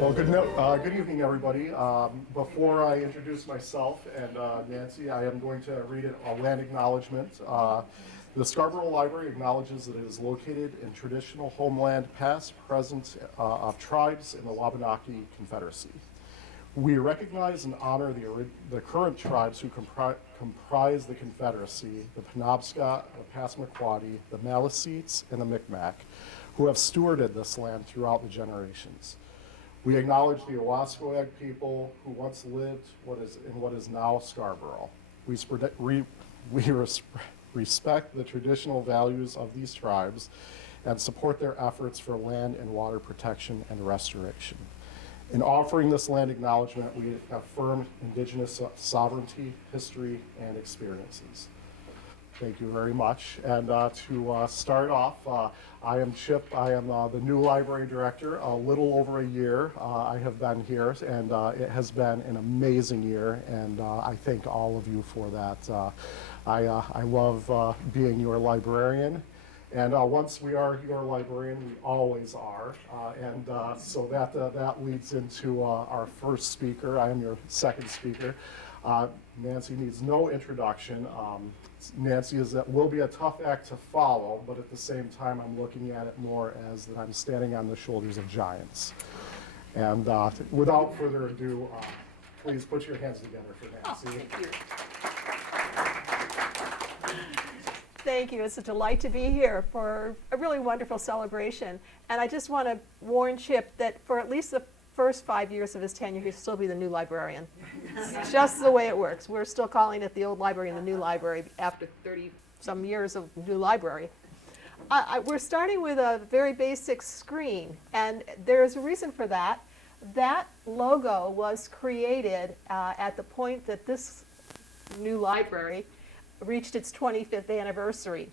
Well, good evening, everybody. Before I introduce myself and Nancy, I am going to read a land acknowledgement. The Scarborough Library acknowledges that it is located in traditional homeland, past, present, of tribes in the Wabanaki Confederacy. We recognize and honor the current tribes who comprise the Confederacy, the Penobscot, the Passamaquoddy, the Maliseets, and the Micmac, who have stewarded this land throughout the generations. We acknowledge the Owasquag people who once lived in what is now Scarborough. We respect the traditional values of these tribes and support their efforts for land and water protection and restoration. In offering this land acknowledgement, we affirm Indigenous sovereignty, history, and experiences. Thank you very much. And to start off, I am Chip. I am the new library director. A little over a year I have been here, and it has been an amazing year, and I thank all of you for that. I love being your librarian, and once we are your librarian, we always are. So that leads into our first speaker. I am your second speaker. Nancy needs no introduction. Nancy will be a tough act to follow, but at the same time, I'm looking at it more as that I'm standing on the shoulders of giants. And without further ado, please put your hands together for Nancy. Oh, thank you. Thank you. It's a delight to be here for a really wonderful celebration. And I just want to warn Chip that for at least the first 5 years of his tenure, he'll still be the new librarian. It's just the way it works. We're still calling it the old library and the new library after 30-some years of new library. We're starting with a very basic screen, and there's a reason for that. That logo was created at the point that this new library reached its 25th anniversary.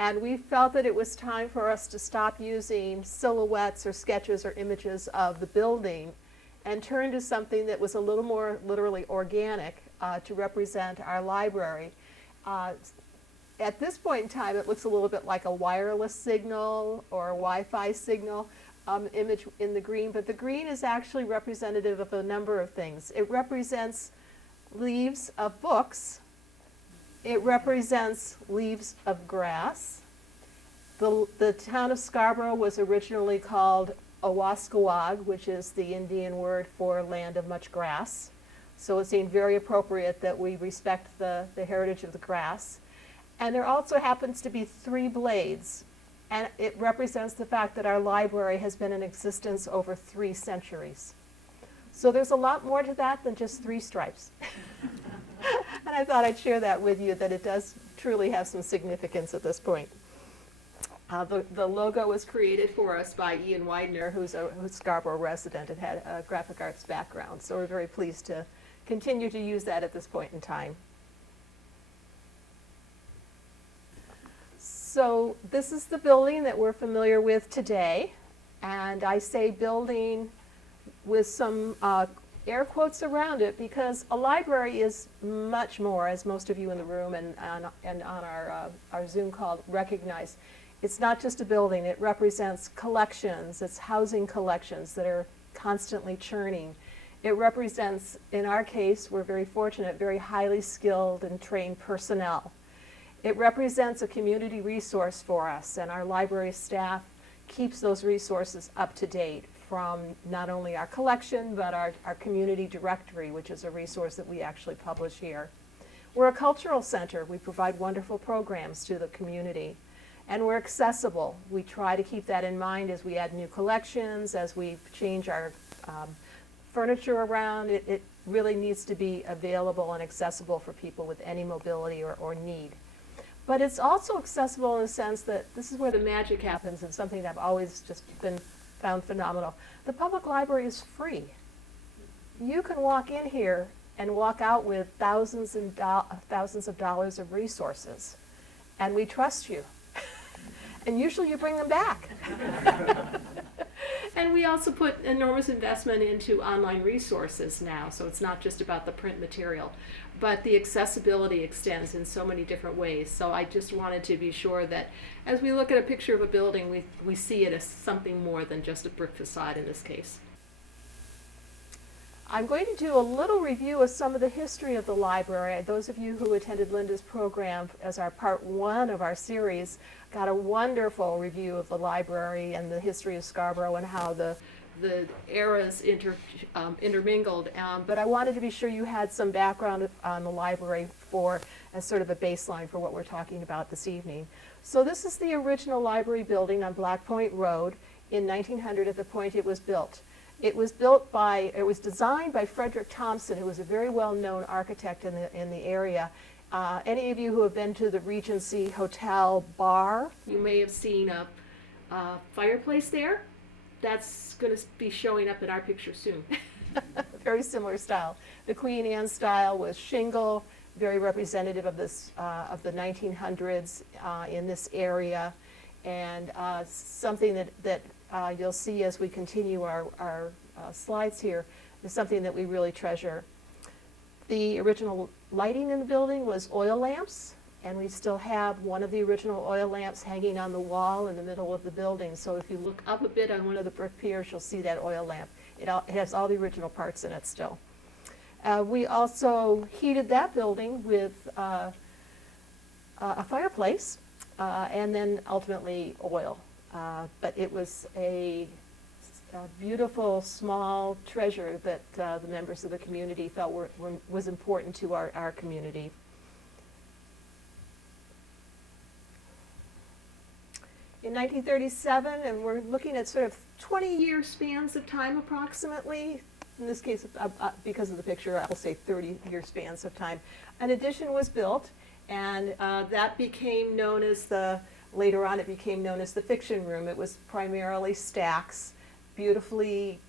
And we felt that it was time for us to stop using silhouettes or sketches or images of the building and turn to something that was a little more literally organic to represent our library. At this point in time, it looks a little bit like a wireless signal or a Wi-Fi signal image in the green, but the green is actually representative of a number of things. It represents leaves of books. It represents leaves of grass. The town of Scarborough was originally called Owasquag, which is the Indian word for land of much grass. So it seemed very appropriate that we respect the heritage of the grass. And there also happens to be 3 blades, and it represents the fact that our library has been in existence over 3 centuries. So there's a lot more to that than just 3 stripes. And I thought I'd share that with you, that it does truly have some significance at this point. The logo was created for us by Ian Widener, who's a Scarborough resident and had a graphic arts background. So we're very pleased to continue to use that at this point in time. So this is the building that we're familiar with today. And I say building with some air quotes around it, because a library is much more, as most of you in the room and on our Zoom call recognize. It's not just a building. It represents collections. It's housing collections that are constantly churning. It represents, in our case, we're very fortunate, very highly skilled and trained personnel. It represents a community resource for us, and our library staff keeps those resources up to date, from not only our collection, but our community directory, which is a resource that we actually publish here. We're a cultural center. We provide wonderful programs to the community. And we're accessible. We try to keep that in mind as we add new collections, as we change our furniture around. It really needs to be available and accessible for people with any mobility or need. But it's also accessible in the sense that this is where the magic happens, and something that I've always just found phenomenal. The public library is free. You can walk in here and walk out with thousands of dollars of resources, and we trust you. And usually you bring them back. And we also put enormous investment into online resources now, so it's not just about the print material, but the accessibility extends in so many different ways. So I just wanted to be sure that as we look at a picture of a building, we see it as something more than just a brick facade in this case. I'm going to do a little review of some of the history of the library. Those of you who attended Linda's program as our part 1 of our series got a wonderful review of the library and the history of Scarborough and how the eras intermingled. But I wanted to be sure you had some background on the library as sort of a baseline for what we're talking about this evening. So this is the original library building on Black Point Road in 1900 at the point it was built. It was designed by Frederick Thompson, who was a very well-known architect in the area. Any of you who have been to the Regency Hotel bar, you may have seen a fireplace there. That's going to be showing up in our picture soon. Very similar style. The Queen Anne style was shingle, very representative of this of the 1900s in this area, and something that you'll see as we continue our slides here is something that we really treasure. The original lighting in the building was oil lamps, and we still have one of the original oil lamps hanging on the wall in the middle of the building. So if you look up a bit on one of the brick piers, you'll see that oil lamp. It has all the original parts in it still. We also heated that building with a fireplace and then ultimately oil. But it was a beautiful, small treasure that the members of the community felt was important to our community. In 1937, and we're looking at sort of 20-year spans of time approximately. In this case, because of the picture, I'll say 30-year spans of time. An addition was built, and that became known as later on it became known as the fiction room. It was primarily stacks, beautifully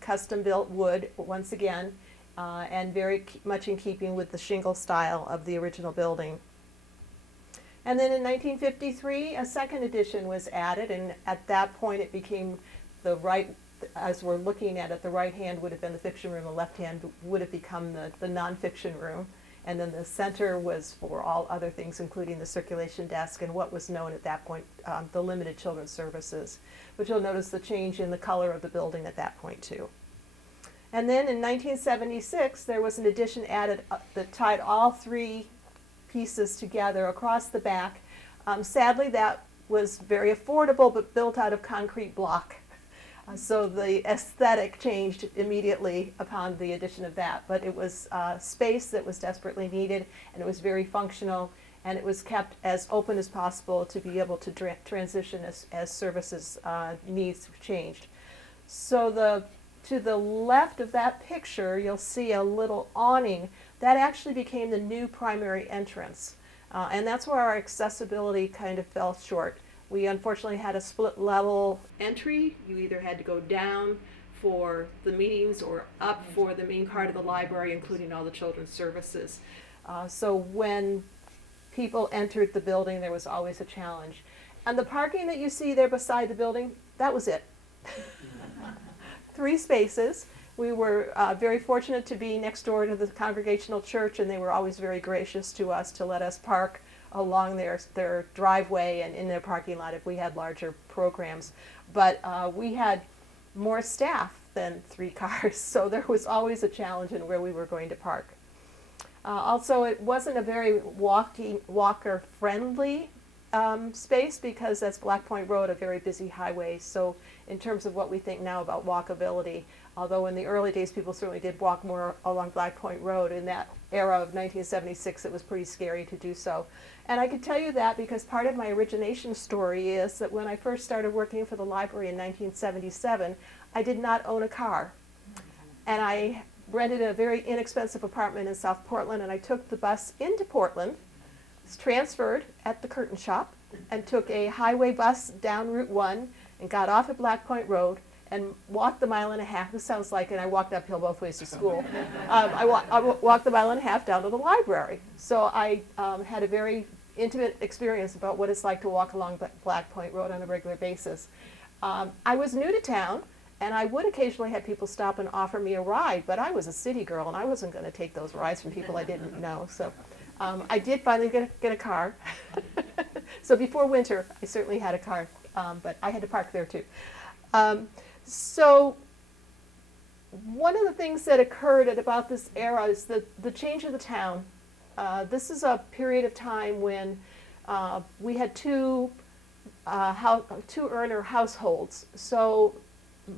custom-built wood, once again, and very much in keeping with the shingle style of the original building. And then in 1953, a second addition was added, and at that point it became as we're looking at it, the right hand would have been the fiction room, the left hand would have become the non-fiction room. And then the center was for all other things, including the circulation desk and what was known at that point, the limited children's services. But you'll notice the change in the color of the building at that point too. And then in 1976, there was an addition added that tied all three pieces together across the back. Sadly, that was very affordable, but built out of concrete block. So the aesthetic changed immediately upon the addition of that, but it was space that was desperately needed, and it was very functional, and it was kept as open as possible to be able to transition as services needs changed. So to the left of that picture, you'll see a little awning. That actually became the new primary entrance, and that's where our accessibility kind of fell short. We unfortunately had a split level entry. You either had to go down for the meetings or up for the main part of the library, including all the children's services. So when people entered the building, there was always a challenge. And the parking that you see there beside the building, that was it. 3 spaces. We were very fortunate to be next door to the Congregational Church, and they were always very gracious to us to let us park along their driveway and in their parking lot if we had larger programs. But we had more staff than 3 cars, so there was always a challenge in where we were going to park. Also, it wasn't a very walker-friendly space because that's Black Point Road, a very busy highway. So in terms of what we think now about walkability, although in the early days people certainly did walk more along Black Point Road, in that era of 1976 it was pretty scary to do so. And I can tell you that because part of my origination story is that when I first started working for the library in 1977, I did not own a car. And I rented a very inexpensive apartment in South Portland, and I took the bus into Portland, was transferred at the curtain shop, and took a highway bus down Route 1 and got off at Black Point Road and walked the 1.5 miles. This sounds like, and I walked uphill both ways to school. I walked the 1.5 miles down to the library. So I had a very intimate experience about what it's like to walk along Black Point Road on a regular basis. I was new to town, and I would occasionally have people stop and offer me a ride, but I was a city girl, and I wasn't going to take those rides from people I didn't know. So I did finally get a car. So before winter, I certainly had a car, but I had to park there too. So one of the things that occurred at about this era is the change of the town. This is a period of time when we had two earner households, so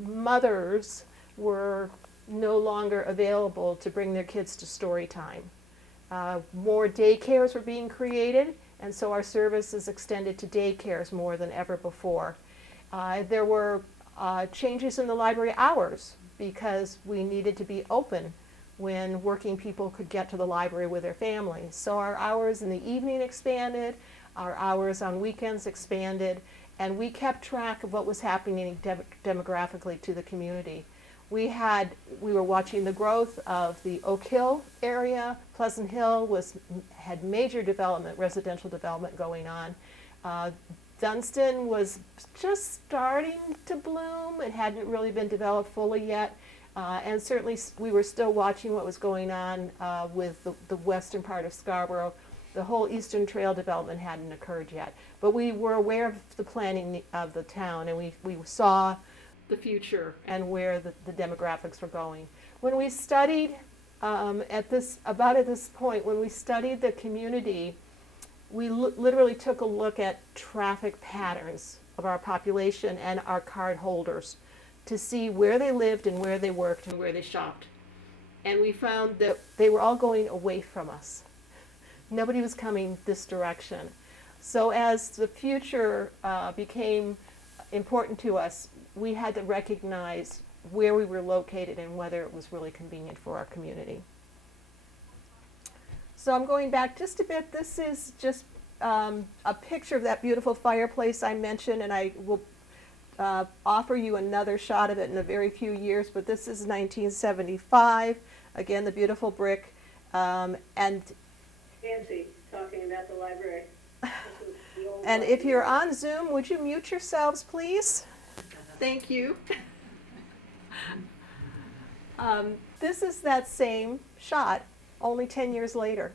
mothers were no longer available to bring their kids to story time. More daycares were being created, and so our services extended to daycares more than ever before. There were changes in the library hours because we needed to be open when working people could get to the library with their families. So our hours in the evening expanded, our hours on weekends expanded, and we kept track of what was happening demographically to the community. We were watching the growth of the Oak Hill area. Pleasant Hill had major development, residential development going on. Dunstan was just starting to bloom. It hadn't really been developed fully yet. And certainly we were still watching what was going on with the western part of Scarborough. The whole Eastern Trail development hadn't occurred yet. But we were aware of the planning of the town, and we saw the future and where the demographics were going. When we studied at this point, when we studied the community, we literally took a look at traffic patterns of our population and our card holders to see where they lived and where they worked and where they shopped. And we found that they were all going away from us. Nobody was coming this direction. So as the future became important to us, we had to recognize where we were located and whether it was really convenient for our community. So I'm going back just a bit. This is just a picture of that beautiful fireplace I mentioned, and I will offer you another shot of it in a very few years, but this is 1975. Again, the beautiful brick. And Nancy, talking about the library. and if you're on Zoom, would you mute yourselves, please? Thank you. This is that same shot, only 10 years later.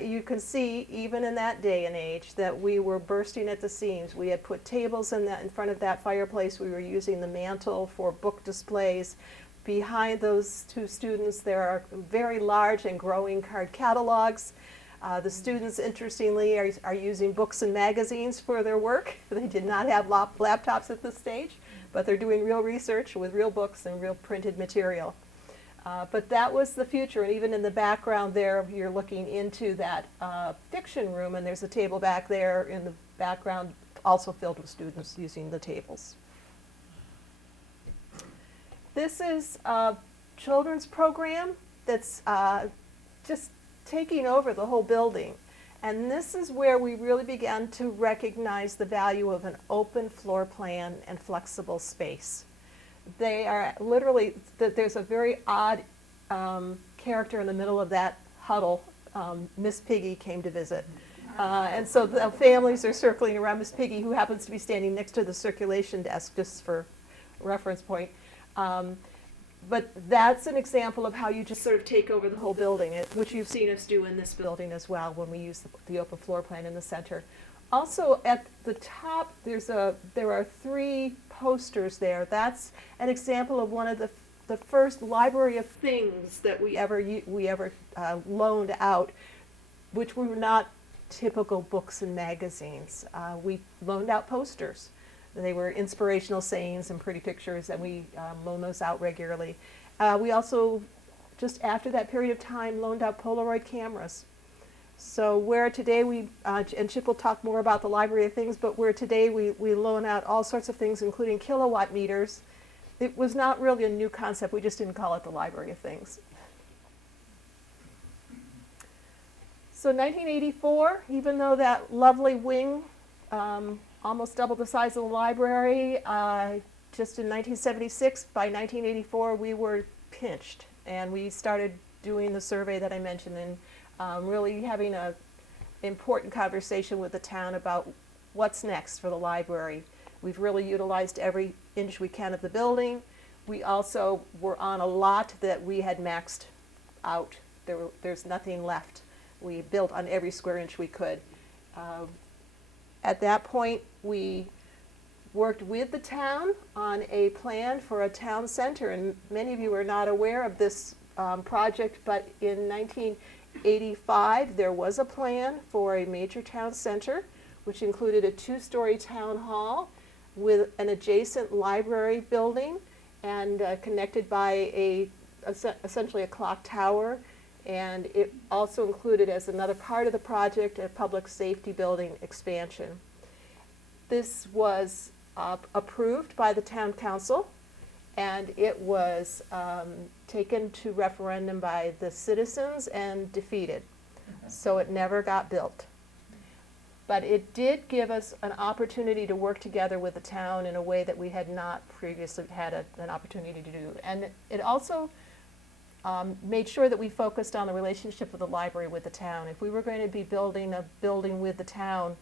You can see, even in that day and age, that we were bursting at the seams. We had put tables in front of that fireplace. We were using the mantle for book displays. Behind those two students, there are very large and growing card catalogs. The students, interestingly, are using books and magazines for their work. They did not have laptops at this stage, but they're doing real research with real books and real printed material. But that was the future, and even in the background there, you're looking into that fiction room, and there's a table back there in the background also filled with students using the tables. This is a children's program that's just taking over the whole building. And this is where we really began to recognize the value of an open floor plan and flexible space. They are literally, there's a very odd character in the middle of that huddle. Miss Piggy came to visit. And so the families are circling around Miss Piggy, who happens to be standing next to the circulation desk, just for reference point. But that's an example of how you just sort of take over the whole building, which you've seen us do in this building as well when we use the open floor plan in the center. Also at the top, there are 3 posters there. That's an example of one of the first library of things that we ever loaned out, which were not typical books and magazines. We loaned out posters. They were inspirational sayings and pretty pictures, and we loaned those out regularly. We also, just after that period of time, loaned out Polaroid cameras. So where today and Chip will talk more about the library of things, but where today we loan out all sorts of things, including kilowatt meters. It was not really a new concept, we just didn't call it the library of things. So 1984, even though that lovely wing almost doubled the size of the library, just in 1976, by 1984 we were pinched, and we started doing the survey that I mentioned, and really having an important conversation with the town about what's next for the library. We've really utilized every inch we can of the building. We also were on a lot that we had maxed out. There's nothing left. We built on every square inch we could. At that point, we worked with the town on a plan for a town center, and many of you are not aware of this project, but in 1985 there was a plan for a major town center, which included a 2-story town hall with an adjacent library building and connected by essentially a clock tower. And it also included, as another part of the project, a public safety building expansion. This was approved by the town council, and it was taken to referendum by the citizens and defeated. So it never got built. But it did give us an opportunity to work together with the town in a way that we had not previously had an opportunity to do. And it also made sure that we focused on the relationship of the library with the town. If we were going to be building a building with the town,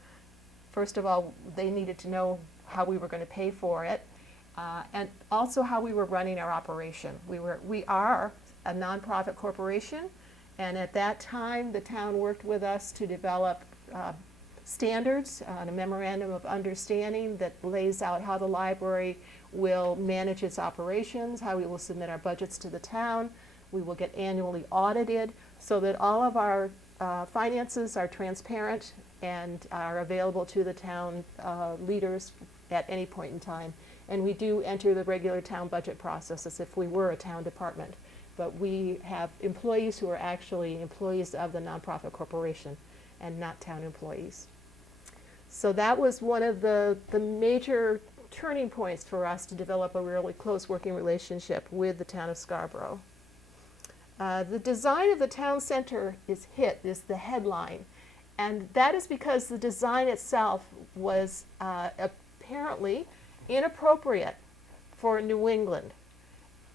first of all, they needed to know how we were going to pay for it, and also how we were running our operation. We are a nonprofit corporation, and at that time, the town worked with us to develop standards and a memorandum of understanding that lays out how the library will manage its operations, how we will submit our budgets to the town. We will get annually audited so that all of our finances are transparent and are available to the town leaders at any point in time. And we do enter the regular town budget process as if we were a town department. But we have employees who are actually employees of the nonprofit corporation and not town employees. So that was one of the major turning points for us to develop a really close working relationship with the town of Scarborough. The design of the town center is the headline. And that is because the design itself was apparently inappropriate for New England.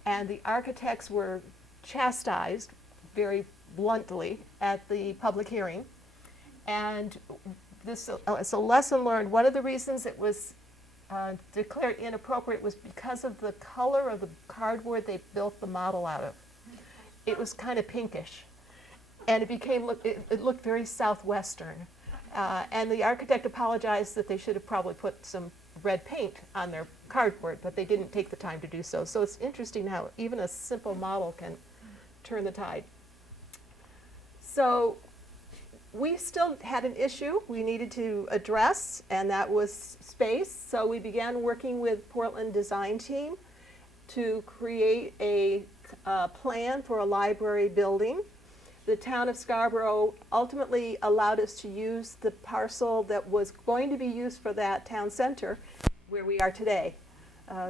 And the architects were chastised very bluntly at the public hearing. And this is a lesson learned. One of the reasons it was declared inappropriate was because of the color of the cardboard they built the model out of. It was kind of pinkish, and it looked very southwestern. And the architect apologized that they should have probably put some red paint on their cardboard, but they didn't take the time to do so. So it's interesting how even a simple model can turn the tide. So we still had an issue we needed to address, and that was space. So we began working with Portland Design Team to create a plan for a library building. The town of Scarborough ultimately allowed us to use the parcel that was going to be used for that town center where we are today.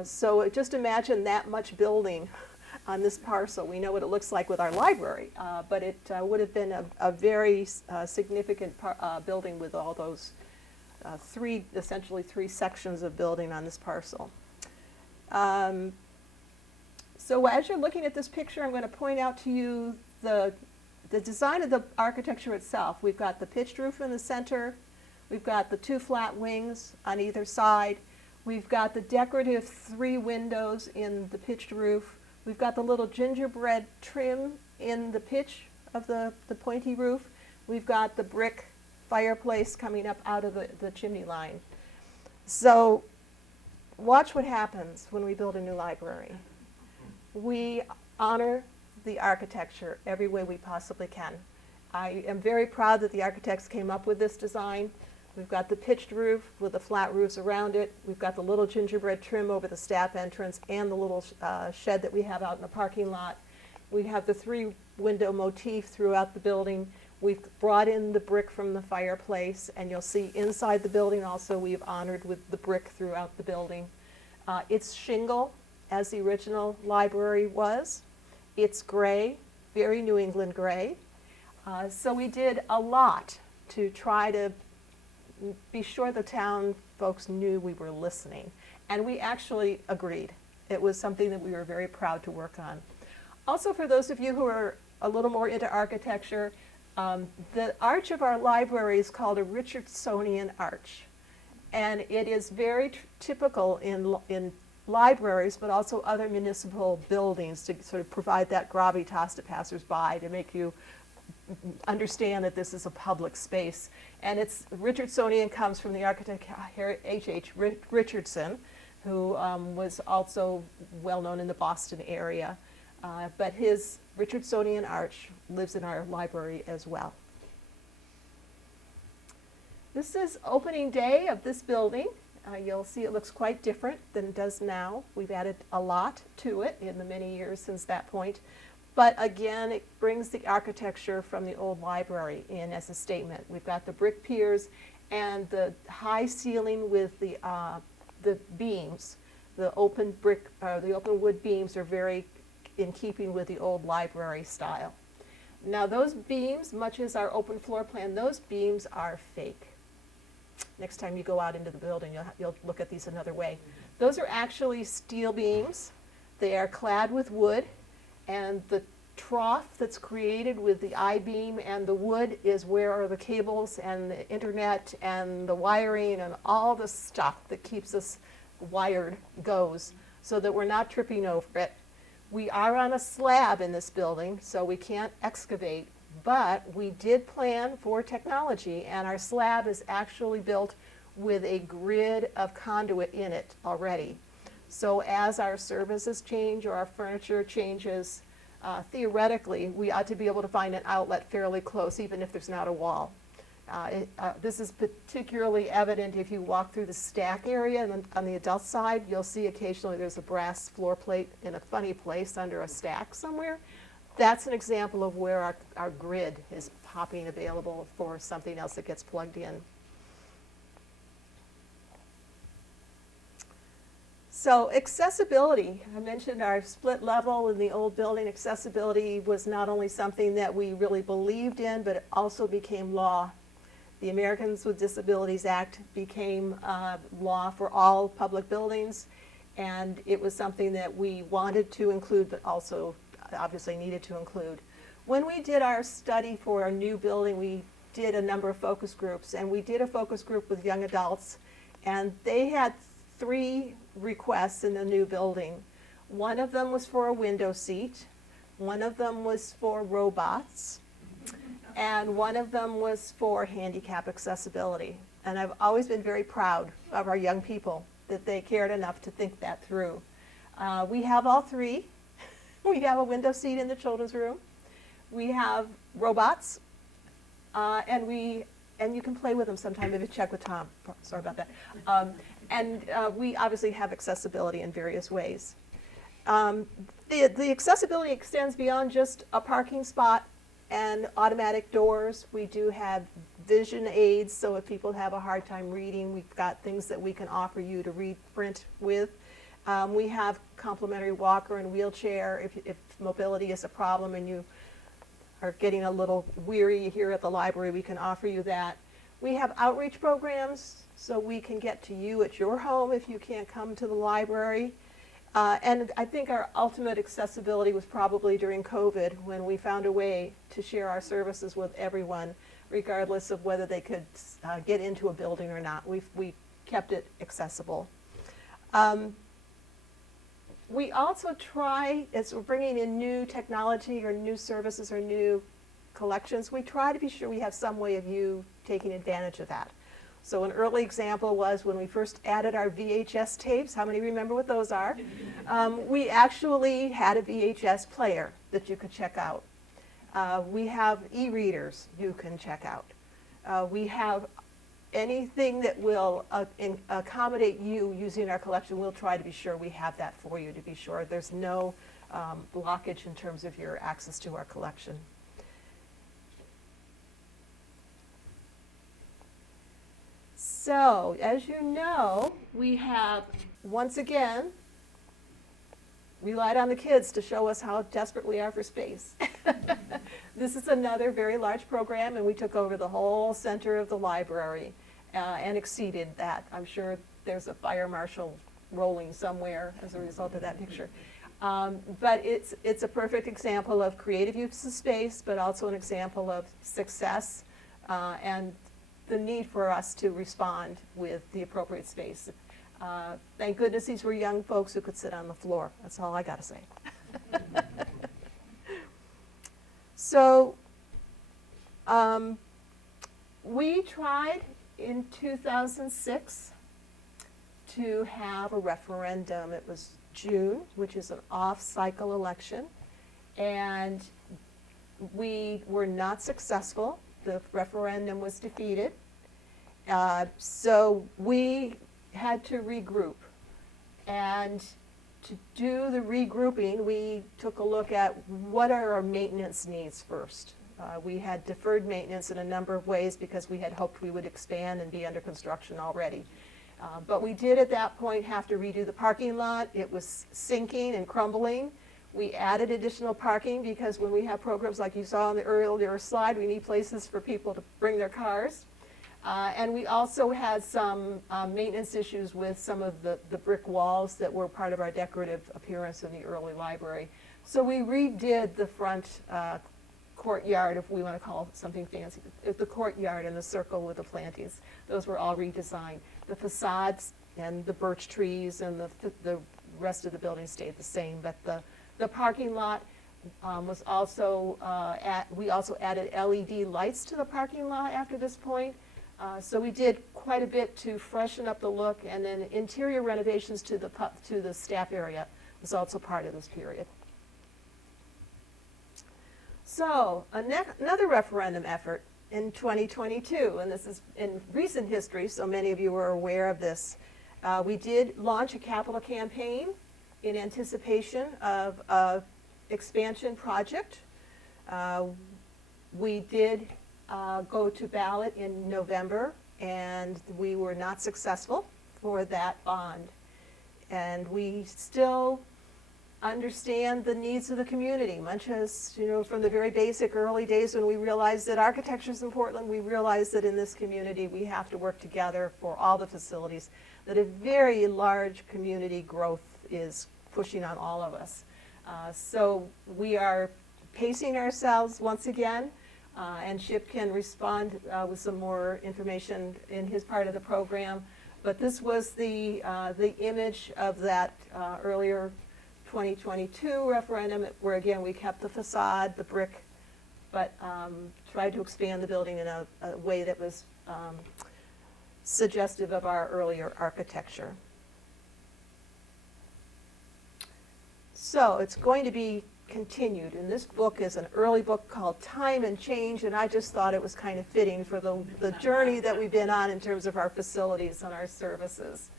So just imagine that much building on this parcel. We know what it looks like with our library, but it would have been a very significant building with all those essentially three sections of building on this parcel. So as you're looking at this picture, I'm going to point out to you the design of the architecture itself. We've got the pitched roof in the center. We've got the 2 flat wings on either side. We've got the decorative 3 windows in the pitched roof. We've got the little gingerbread trim in the pitch of the pointy roof. We've got the brick fireplace coming up out of the chimney line. So watch what happens when we build a new library. We honor the architecture every way we possibly can. I am very proud that the architects came up with this design. We've got the pitched roof with the flat roofs around it. We've got the little gingerbread trim over the staff entrance and the little shed that we have out in the parking lot. We have the 3-window motif throughout the building. We've brought in the brick from the fireplace, and you'll see inside the building also we've honored with the brick throughout the building. It's shingle, as the original library was. It's gray, very New England gray. So we did a lot to try to be sure the town folks knew we were listening. And we actually agreed. It was something that we were very proud to work on. Also, for those of you who are a little more into architecture, the arch of our library is called a Richardsonian arch. And it is very typical in libraries, but also other municipal buildings, to sort of provide that gravitas to passersby, to make you understand that this is a public space. And it's Richardsonian comes from the architect H.H. Richardson, who was also well known in the Boston area. But his Richardsonian arch lives in our library as well. This is opening day of this building. You'll see it looks quite different than it does now. We've added a lot to it in the many years since that point. But again, it brings the architecture from the old library in as a statement. We've got the brick piers and the high ceiling with the beams. The open wood beams are very in keeping with the old library style. Now those beams, much as our open floor plan, those beams are fake. Next time you go out into the building, you'll look at these another way. Those are actually steel beams. They are clad with wood, and the trough that's created with the I-beam and the wood is where are the cables and the internet and the wiring and all the stuff that keeps us wired goes, so that we're not tripping over it. We are on a slab in this building, so we can't excavate, but we did plan for technology, and our slab is actually built with a grid of conduit in it already. So as our services change or our furniture changes, theoretically, we ought to be able to find an outlet fairly close, even if there's not a wall. This is particularly evident if you walk through the stack area, and on the adult side, you'll see occasionally there's a brass floor plate in a funny place under a stack somewhere. That's an example of where our grid is popping available for something else that gets plugged in. So accessibility, I mentioned our split level in the old building. Accessibility was not only something that we really believed in, but it also became law. The Americans with Disabilities Act became law for all public buildings, and it was something that we wanted to include, but also obviously needed to include. When we did our study for our new building, we did a number of focus groups, and we did a focus group with young adults, and they had 3 requests in the new building. One of them was for a window seat, one of them was for robots, and one of them was for handicap accessibility. And I've always been very proud of our young people that they cared enough to think that through. We have all 3. We have a window seat in the children's room. We have robots, and you can play with them sometime if you check with Tom. Sorry about that. And we obviously have accessibility in various ways. The accessibility extends beyond just a parking spot and automatic doors. We do have vision aids, so if people have a hard time reading, we've got things that we can offer you to read print with. We have complimentary walker and wheelchair if mobility is a problem and you are getting a little weary here at the library, we can offer you that. We have outreach programs, so we can get to you at your home if you can't come to the library. And I think our ultimate accessibility was probably during COVID, when we found a way to share our services with everyone, regardless of whether they could get into a building or not. We kept it accessible. We also try, as we're bringing in new technology or new services or new collections, we try to be sure we have some way of you taking advantage of that. So an early example was when we first added our VHS tapes. How many remember what those are? We actually had a VHS player that you could check out. We have e-readers you can check out. We have anything that will accommodate you using our collection. We'll try to be sure we have that for you, to be sure there's no blockage in terms of your access to our collection. So, as you know, we have, once again, relied on the kids to show us how desperate we are for space. This is another very large program, and we took over the whole center of the library and exceeded that. I'm sure there's a fire marshal rolling somewhere as a result of that picture. But it's a perfect example of creative use of space, but also an example of success and the need for us to respond with the appropriate space. Thank goodness these were young folks who could sit on the floor. That's all I got to say. So We tried in 2006 to have a referendum. It was June, which is an off-cycle election, and we were not successful. The referendum was defeated. So we had to regroup. And to do the regrouping, we took a look at what are our maintenance needs first. We had deferred maintenance in a number of ways because we had hoped we would expand and be under construction already. But we did at that point have to redo the parking lot. It was sinking and crumbling. We added additional parking because when we have programs like you saw on the earlier slide, we need places for people to bring their cars. And we also had some maintenance issues with some of the brick walls that were part of our decorative appearance in the early library. So we redid the front courtyard, if we want to call it something fancy, the courtyard and the circle with the plantings. Those were all redesigned. The facades and the birch trees and the rest of the building stayed the same, but the parking lot was also, we also added LED lights to the parking lot after this point. So we did quite a bit to freshen up the look, and then interior renovations to the staff area was also part of this period. So another referendum effort in 2022, and this is in recent history, so many of you are aware of this. We did launch a capital campaign in anticipation of an expansion project. We did go to ballot in November, and we were not successful for that bond. And we still understand the needs of the community, much as, you know, from the very basic early days when we realized that architecture is in Portland, we realized that in this community we have to work together for all the facilities, that a very large community growth is pushing on all of us. So we are pacing ourselves once again, and Chip can respond with some more information in his part of the program. But this was the image of that earlier 2022 referendum, where again we kept the facade, the brick, but tried to expand the building in a way that was suggestive of our earlier architecture. So it's going to be continued, and this book is an early book called Time and Change, and I just thought it was kind of fitting for the journey that we've been on in terms of our facilities and our services.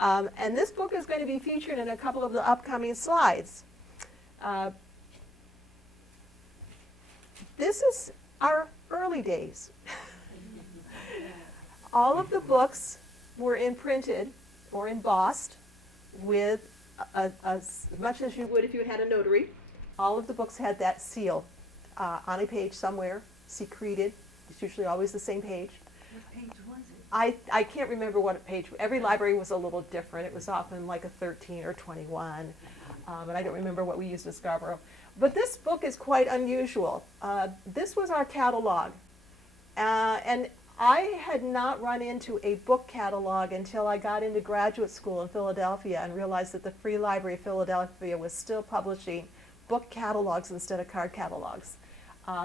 And this book is going to be featured in a couple of the upcoming slides. This is our early days. All of the books were imprinted or embossed with as much as you would if you had a notary. All of the books had that seal on a page somewhere, secreted. It's usually always the same page. What page was it? I can't remember what page. Every library was a little different. It was often like a 13 or 21, and I don't remember what we used in Scarborough. But this book is quite unusual. This was our catalog, and I had not run into a book catalog until I got into graduate school in Philadelphia and realized that the Free Library of Philadelphia was still publishing book catalogs instead of card catalogs.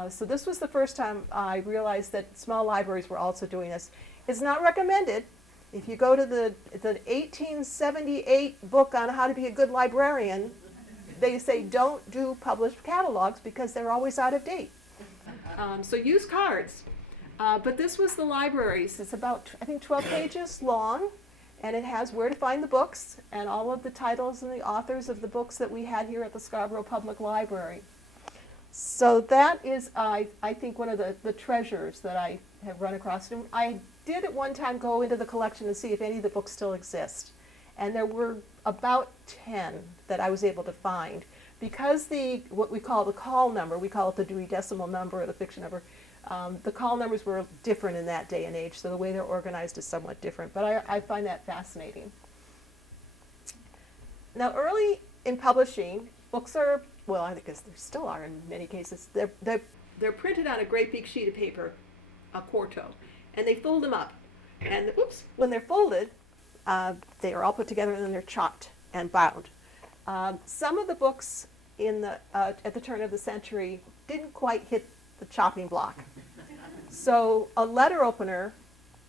So this was the first time I realized that small libraries were also doing this. It's not recommended. If you go to the 1878 book on how to be a good librarian, they say don't do published catalogs because they're always out of date. So use cards. But this was the libraries. It's about, I think, 12 pages long, and it has where to find the books and all of the titles and the authors of the books that we had here at the Scarborough Public Library. So that is, I think, one of the treasures that I have run across. And I did at one time go into the collection and see if any of the books still exist. And there were about 10 that I was able to find. Because what we call the call number, we call it the Dewey Decimal number or the fiction number, the call numbers were different in that day and age, so the way they're organized is somewhat different. But I find that fascinating. Now, early in publishing, books are, well, I think they still are in many cases, they're printed on a great big sheet of paper, a quarto, and they fold them up. And oops, when they're folded, they are all put together and then they're chopped and bound. Some of the books at the turn of the century didn't quite hit the chopping block. So a letter opener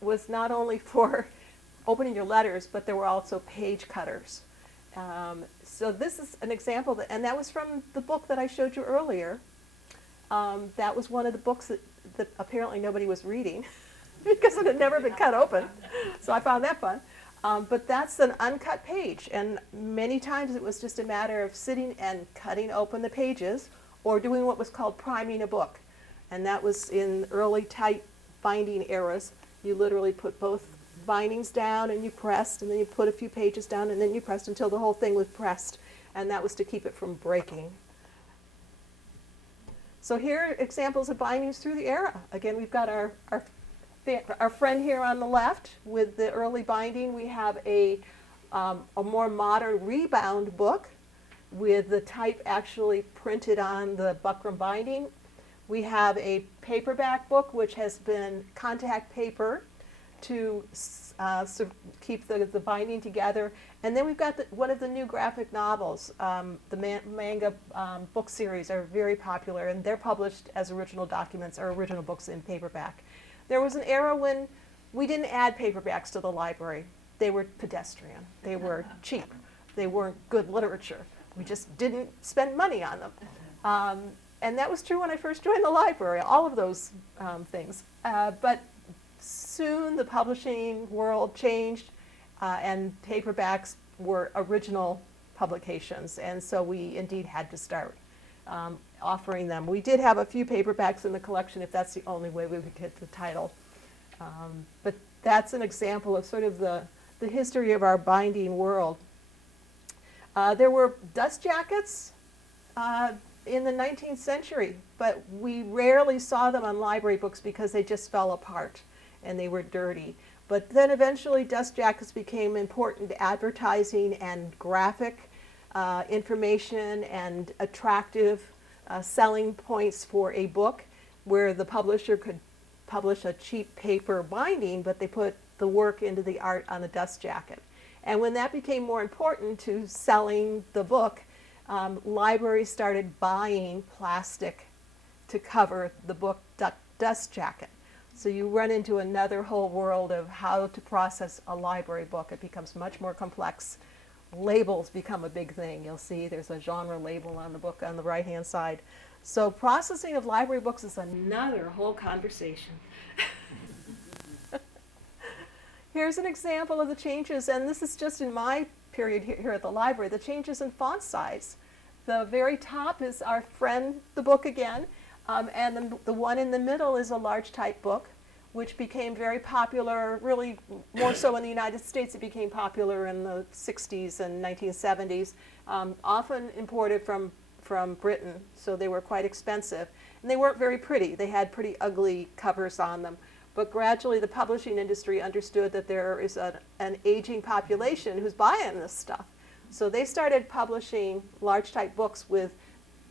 was not only for opening your letters, but there were also page cutters. So this is an example, and that was from the book that I showed you earlier. That was one of the books that apparently nobody was reading because it had never been cut open. So I found that fun. But that's an uncut page, and many times it was just a matter of sitting and cutting open the pages or doing what was called priming a book. And that was in early type binding eras. You literally put both bindings down and you pressed, and then you put a few pages down and then you pressed until the whole thing was pressed, and that was to keep it from breaking. So here are examples of bindings through the era. Again, we've got our friend here on the left with the early binding. We have a more modern rebound book with the type actually printed on the buckram binding. We have a paperback book which has been contact paper to keep the binding together. And then we've got one of the new graphic novels. The manga book series are very popular, and they're published as original documents or original books in paperback. There was an era when we didn't add paperbacks to the library. They were pedestrian. They were cheap. They weren't good literature. We just didn't spend money on them. And that was true when I first joined the library, all of those things. But soon the publishing world changed, and paperbacks were original publications, and so we indeed had to start offering them. We did have a few paperbacks in the collection if that's the only way we would get the title. But that's an example of sort of the history of our binding world. There were dust jackets in the 19th century, but we rarely saw them on library books because they just fell apart and they were dirty. But then eventually dust jackets became important advertising and graphic information and attractive selling points for a book, where the publisher could publish a cheap paper binding, but they put the work into the art on the dust jacket. And when that became more important to selling the book, libraries started buying plastic to cover the book dust jacket. So you run into another whole world of how to process a library book. It becomes much more complex. Labels become a big thing. You'll see there's a genre label on the book on the right-hand side. So processing of library books is another whole conversation. Here's an example of the changes, and this is just in my period here at the library, the changes in font size. The very top is our friend, the book again, and the one in the middle is a large type book, which became very popular, really more so in the United States. It became popular in the 60s and 1970s, often imported from Britain, so they were quite expensive. And they weren't very pretty. They had pretty ugly covers on them. But gradually the publishing industry understood that there is an aging population who's buying this stuff. So they started publishing large type books with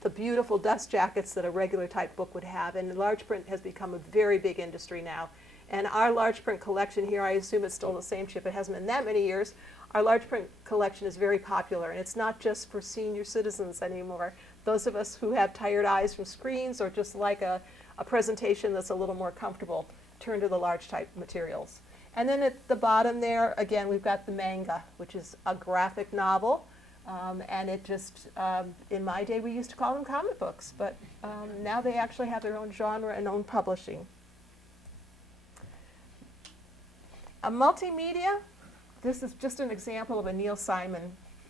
the beautiful dust jackets that a regular type book would have. And large print has become a very big industry now. And our large print collection here, I assume it's still the same ship, it hasn't been that many years. Our large print collection is very popular, and it's not just for senior citizens anymore. Those of us who have tired eyes from screens or just like a presentation that's a little more comfortable turn to the large type materials. And then at the bottom there, again, we've got the manga, which is a graphic novel. And it just, in my day, we used to call them comic books, but now they actually have their own genre and own publishing. A multimedia, this is just an example of a Neil Simon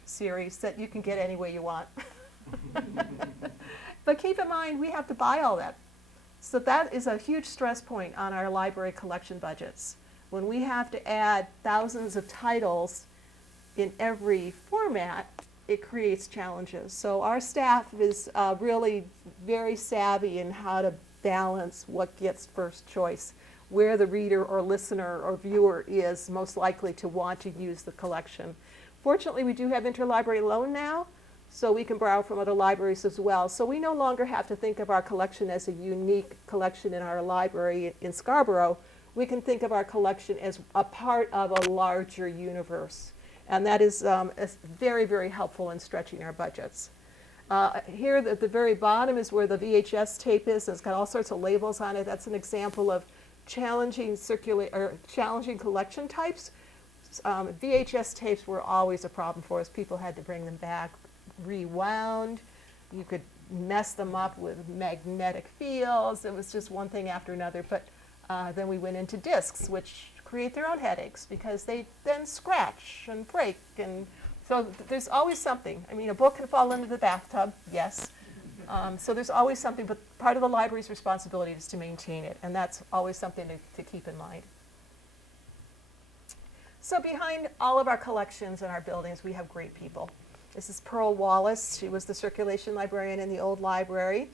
series that you can get any way you want. But keep in mind, we have to buy all that. So that is a huge stress point on our library collection budgets. When we have to add thousands of titles in every format, it creates challenges. So our staff is really very savvy in how to balance what gets first choice, where the reader or listener or viewer is most likely to want to use the collection. Fortunately, we do have interlibrary loan now, so we can borrow from other libraries as well. So we no longer have to think of our collection as a unique collection in our library in Scarborough. We can think of our collection as a part of a larger universe. And that is very, very helpful in stretching our budgets. Here at the very bottom is where the VHS tape is, and it's got all sorts of labels on it. That's an example of challenging challenging collection types, VHS tapes were always a problem for us. People had to bring them back rewound. You could mess them up with magnetic fields. It was just one thing after another. But then we went into discs, which create their own headaches because they then scratch and break. And so there's always something. I mean, a book can fall into the bathtub, yes. So there's always something, but part of the library's responsibility is to maintain it, and that's always something to keep in mind. So behind all of our collections in our buildings, we have great people. This is Pearl Wallace. She was the circulation librarian in the old library.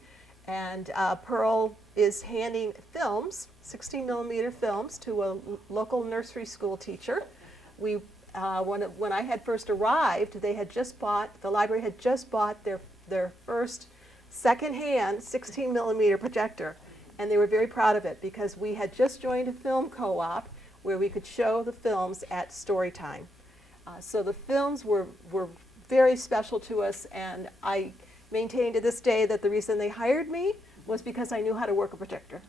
And Pearl is handing films, 16mm films, to a local nursery school teacher. When I had first arrived, the library had just bought their first secondhand 16mm projector. And they were very proud of it because we had just joined a film co-op where we could show the films at story time. So the films were very special to us, and I maintain to this day that the reason they hired me was because I knew how to work a projector.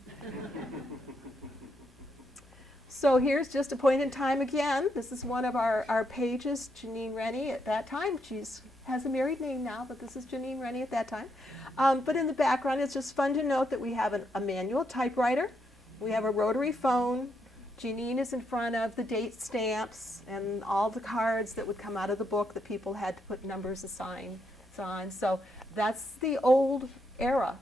So here's just a point in time again. This is one of our pages, Janine Rennie at that time. She has a married name now, but this is Janine Rennie at that time. But in the background, it's just fun to note that we have a manual typewriter. We have a rotary phone. Janine is in front of the date stamps and all the cards that would come out of the book that people had to put numbers assigned on. So that's the old era.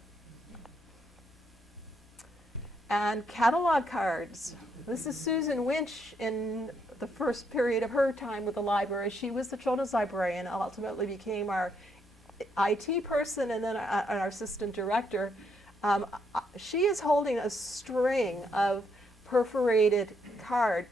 And catalog cards. This is Susan Winch in the first period of her time with the library. She was the children's librarian and ultimately became our IT person and then our assistant director. She is holding a string of perforated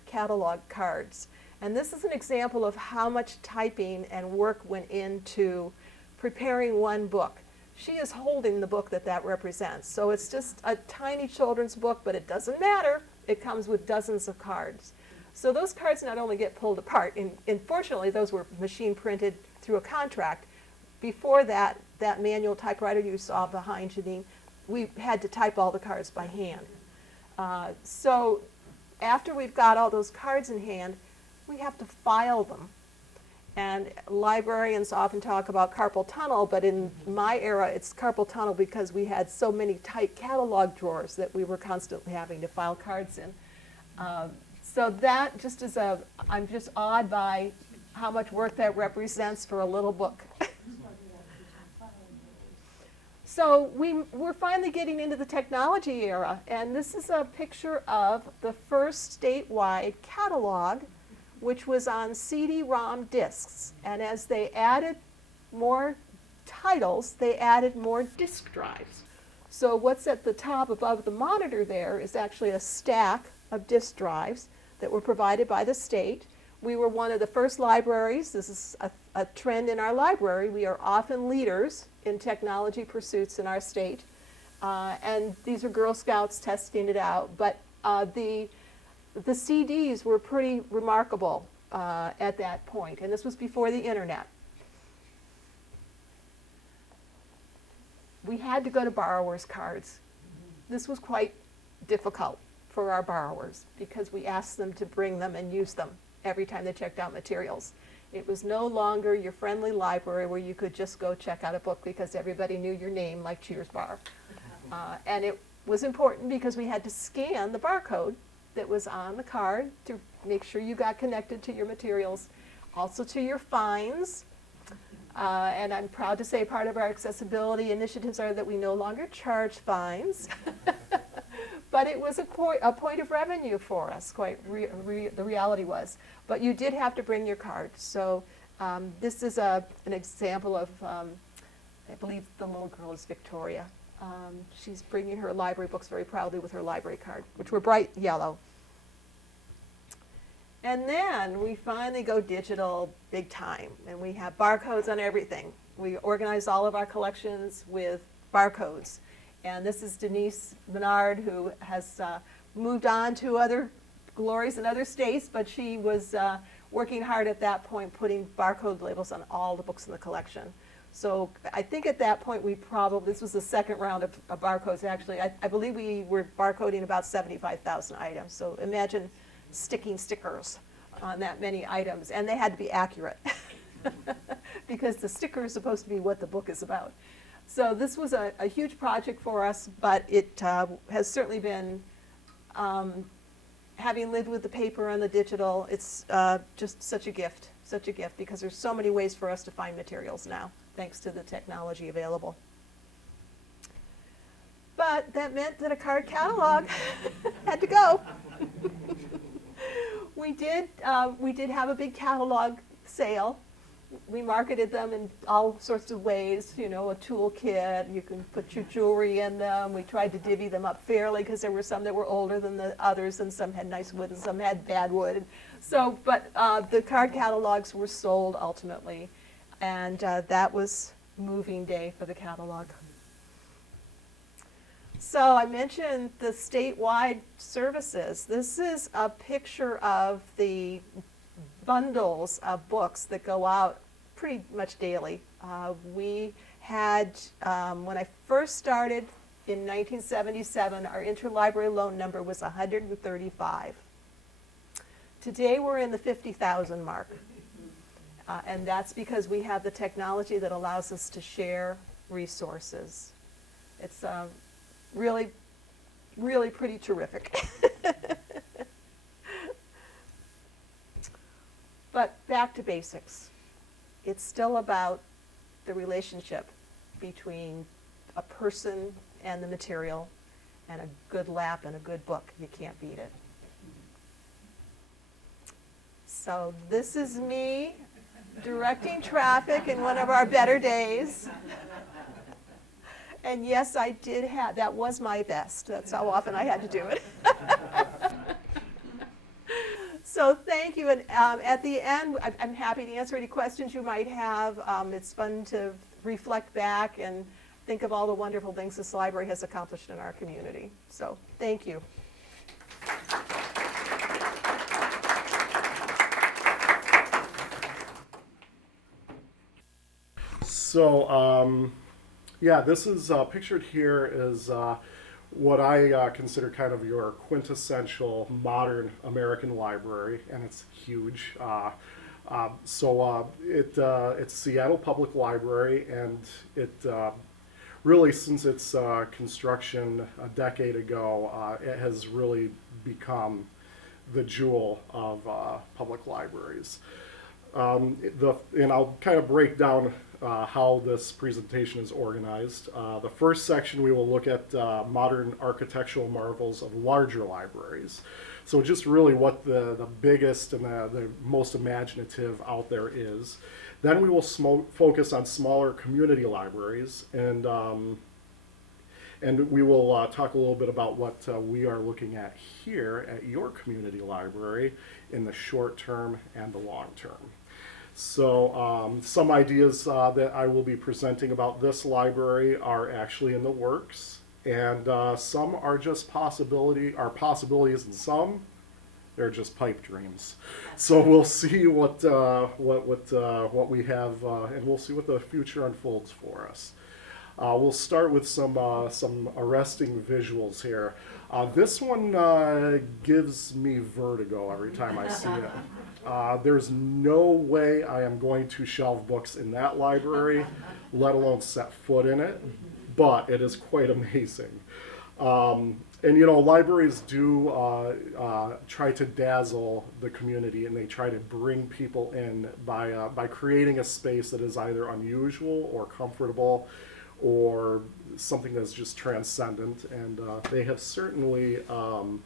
catalog cards. And this is an example of how much typing and work went into preparing one book. She is holding the book that represents. So it's just a tiny children's book, but it doesn't matter. It comes with dozens of cards. So those cards not only get pulled apart, and fortunately those were machine printed through a contract. Before that manual typewriter you saw behind Janine, we had to type all the cards by hand. So after we've got all those cards in hand, we have to file them. And librarians often talk about carpal tunnel, but in my era, it's carpal tunnel because we had so many tight catalog drawers that we were constantly having to file cards in. So that just is I'm just awed by how much work that represents for a little book. So we're finally getting into the technology era, and this is a picture of the first statewide catalog, which was on CD-ROM discs. And as they added more titles, they added more disk drives. So what's at the top above the monitor there is actually a stack of disk drives that were provided by the state. We were one of the first libraries. This is a trend in our library. We are often leaders in technology pursuits in our state. And these are Girl Scouts testing it out. But the CDs were pretty remarkable at that point, and this was before the internet. We had to go to borrowers' cards. This was quite difficult for our borrowers because we asked them to bring them and use them every time they checked out materials. It was no longer your friendly library where you could just go check out a book because everybody knew your name like Cheers Bar. And it was important because we had to scan the barcode that was on the card to make sure you got connected to your materials, also to your fines. And I'm proud to say part of our accessibility initiatives are that we no longer charge fines. But it was a point of revenue for us, the reality was. But you did have to bring your card. So this is an example of, I believe the little girl is Victoria. She's bringing her library books very proudly with her library card, which were bright yellow. And then we finally go digital big time, and we have barcodes on everything. We organize all of our collections with barcodes. And this is Denise Menard, who has moved on to other glories in other states, but she was working hard at that point, putting barcode labels on all the books in the collection. So I think at that point we probably, this was the second round of barcodes actually. I believe we were barcoding about 75,000 items. So imagine sticking stickers on that many items, and they had to be accurate because the sticker is supposed to be what the book is about. So this was a huge project for us, but it has certainly been, having lived with the paper and the digital, it's just such a gift because there's so many ways for us to find materials now, thanks to the technology available. But that meant that a card catalog had to go. We did have a big catalog sale. We marketed them in all sorts of ways, you know, a toolkit, you can put your jewelry in them. We tried to divvy them up fairly because there were some that were older than the others, and some had nice wood and some had bad wood. So, but the card catalogs were sold ultimately, and that was moving day for the catalog. So I mentioned the statewide services. This is a picture of the bundles of books that go out pretty much daily. We had, when I first started in 1977, our interlibrary loan number was 135. Today we're in the 50,000 mark. And that's because we have the technology that allows us to share resources. It's really, really pretty terrific. But back to basics. It's still about the relationship between a person and the material, and a good lap and a good book. You can't beat it. So this is me directing traffic in one of our better days. And yes, I did have, that was my best. That's how often I had to do it. So thank you, and at the end, I'm happy to answer any questions you might have. It's fun to reflect back and think of all the wonderful things this library has accomplished in our community. So thank you. So, yeah, this is pictured here is what I consider kind of your quintessential modern American library, and it's huge. It's Seattle Public Library, and it really, since its construction a decade ago, it has really become the jewel of public libraries. And I'll kind of break down how this presentation is organized. The first section we will look at modern architectural marvels of larger libraries. So just really what the biggest and the most imaginative out there is. Then we will focus on smaller community libraries, and we will talk a little bit about what we are looking at here at your community library in the short term and the long term. So some ideas that I will be presenting about this library are actually in the works, and some are just possibilities, and some they're just pipe dreams. So we'll see what we have, and we'll see what the future unfolds for us. We'll start with some arresting visuals here. This one gives me vertigo every time I see it. There's no way I am going to shelve books in that library, let alone set foot in it, but it is quite amazing. And you know, libraries do try to dazzle the community, and they try to bring people in by creating a space that is either unusual or comfortable, or something that's just transcendent. And they have certainly gone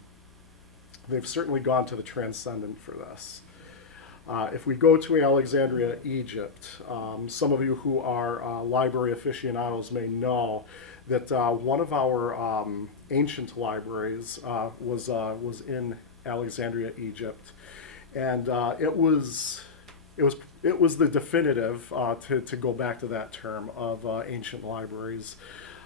to the transcendent for this. If we go to Alexandria, Egypt, some of you who are library aficionados may know that one of our ancient libraries was in Alexandria, Egypt, and it was the definitive, to go back to that term, of ancient libraries.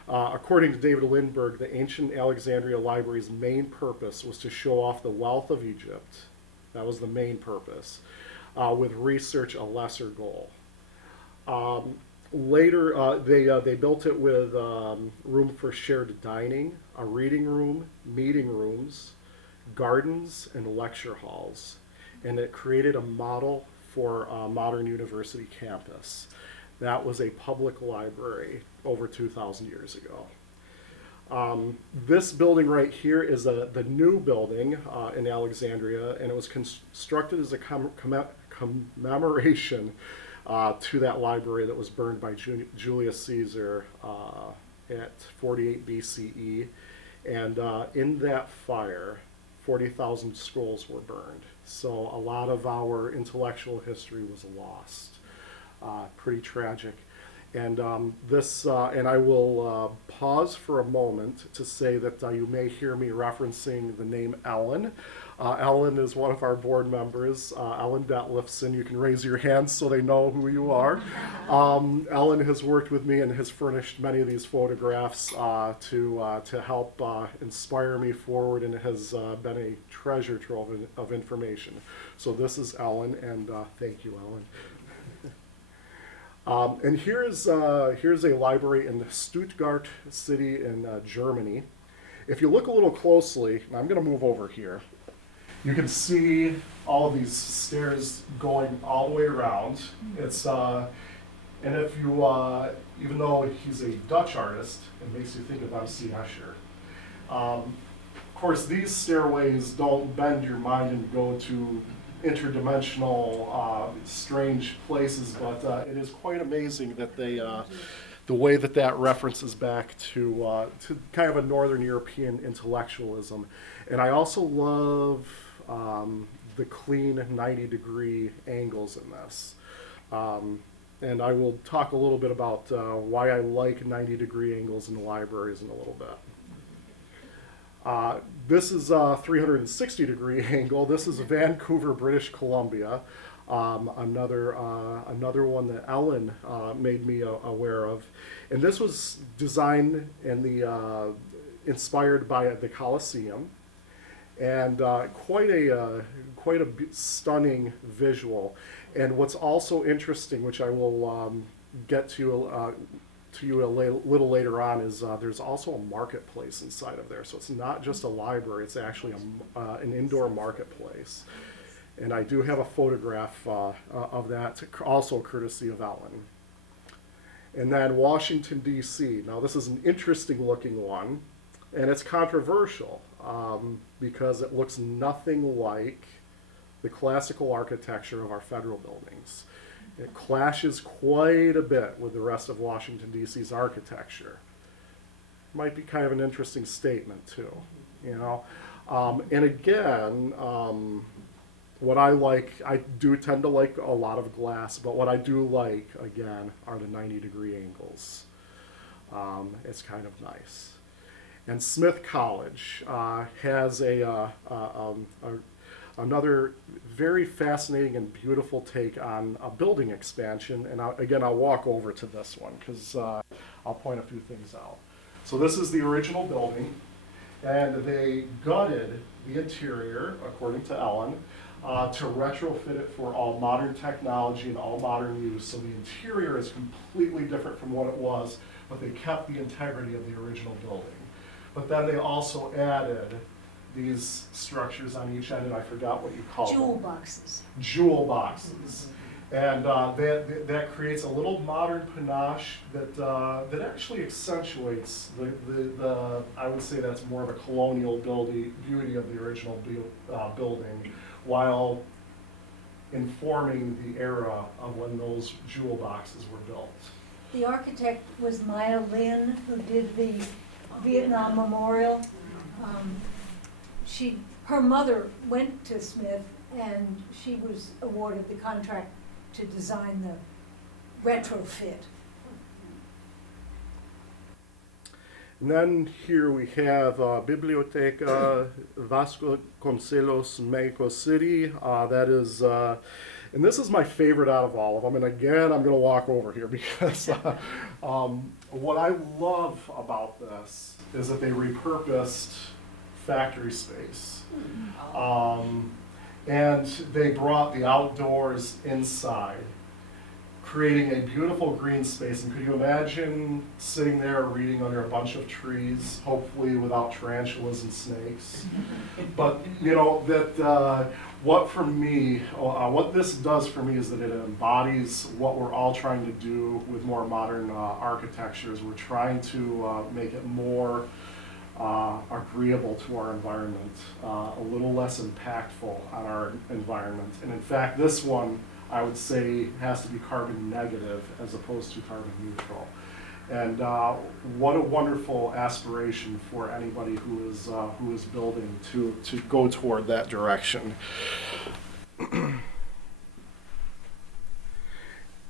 According to David Lindbergh, the ancient Alexandria Library's main purpose was to show off the wealth of Egypt. That was the main purpose, with research a lesser goal. Later, they built it with room for shared dining, a reading room, meeting rooms, gardens, and lecture halls. And it created a model for a modern university campus. That was a public library over 2,000 years ago. This building right here is the new building in Alexandria, and it was constructed as a commemoration to that library that was burned by Julius Caesar at 48 BCE. And in that fire, 40,000 scrolls were burned. So a lot of our intellectual history was lost. Pretty tragic. And and I will pause for a moment to say that you may hear me referencing the name Ellen. Ellen is one of our board members, Ellen Detlefson. You can raise your hands so they know who you are. Ellen has worked with me and has furnished many of these photographs to help inspire me forward, and has been a treasure trove of information. So this is Ellen, and thank you, Ellen. And here's a library in Stuttgart city in Germany. If you look a little closely, and I'm going to move over here, you can see all of these stairs going all the way around. It's and if you even though he's a Dutch artist, it makes you think of M.C. Escher. Of course, these stairways don't bend your mind and go to interdimensional, strange places, but it is quite amazing that they, the way that references back to kind of a Northern European intellectualism. And I also love the clean 90-degree angles in this. And I will talk a little bit about why I like 90-degree angles in the libraries in a little bit. This is a 360-degree angle. This is Vancouver, British Columbia. Another one that Ellen made me aware of. And this was designed and inspired by the Colosseum. And quite a stunning visual. And what's also interesting, which I will get to you a little later on, is there's also a marketplace inside of there. So it's not just a library, it's actually an indoor marketplace. And I do have a photograph of that, also courtesy of Ellen. And then Washington, D.C. Now this is an interesting looking one, and it's controversial because it looks nothing like the classical architecture of our federal buildings. It clashes quite a bit with the rest of Washington, D.C.'s architecture. Might be kind of an interesting statement, too, you know. And again, what I like, I do tend to like a lot of glass, but what I do like, again, are the 90-degree angles. It's kind of nice. And Smith College has another very fascinating and beautiful take on a building expansion. And I'll walk over to this one because I'll point a few things out. So this is the original building, and they gutted the interior, according to Ellen, to retrofit it for all modern technology and all modern use. So the interior is completely different from what it was, but they kept the integrity of the original building. But then they also added these structures on each end, and I forgot what you call them. Jewel boxes. Jewel boxes. And that creates a little modern panache that actually accentuates the I would say that's more of a colonial beauty of the original building, while informing the era of when those jewel boxes were built. The architect was Maya Lin, who did the Vietnam Memorial. Her mother went to Smith, and she was awarded the contract to design the retrofit. And then here we have Biblioteca Vasconcelos, Mexico City. That is, and this is my favorite out of all of them. And again, I'm going to walk over here because what I love about this is that they repurposed factory space. And they brought the outdoors inside. creating a beautiful green space. And could you imagine sitting there reading under a bunch of trees, hopefully without tarantulas and snakes? But you know that what this does for me is that it embodies what we're all trying to do with more modern architectures. We're trying to make it more agreeable to our environment, a little less impactful on our environment. And in fact, this one, I would say, has to be carbon negative as opposed to carbon neutral. And what a wonderful aspiration for anybody who is building to go toward that direction.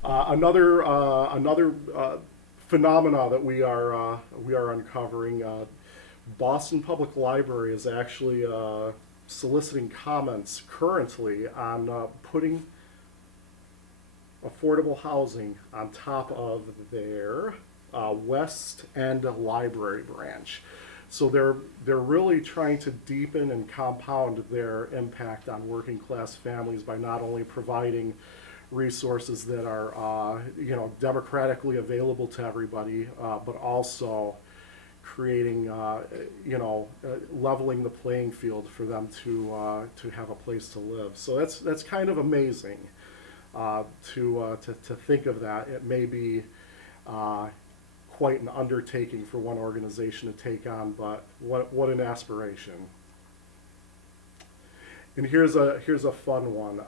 Another phenomena that we are uncovering. Boston Public Library is actually soliciting comments currently on putting affordable housing on top of their West End Library branch. So they're really trying to deepen and compound their impact on working class families by not only providing resources that are democratically available to everybody, but also creating leveling the playing field for them to have a place to live. So that's kind of amazing to think of that. It may be quite an undertaking for one organization to take on, but what an aspiration. And here's a fun one.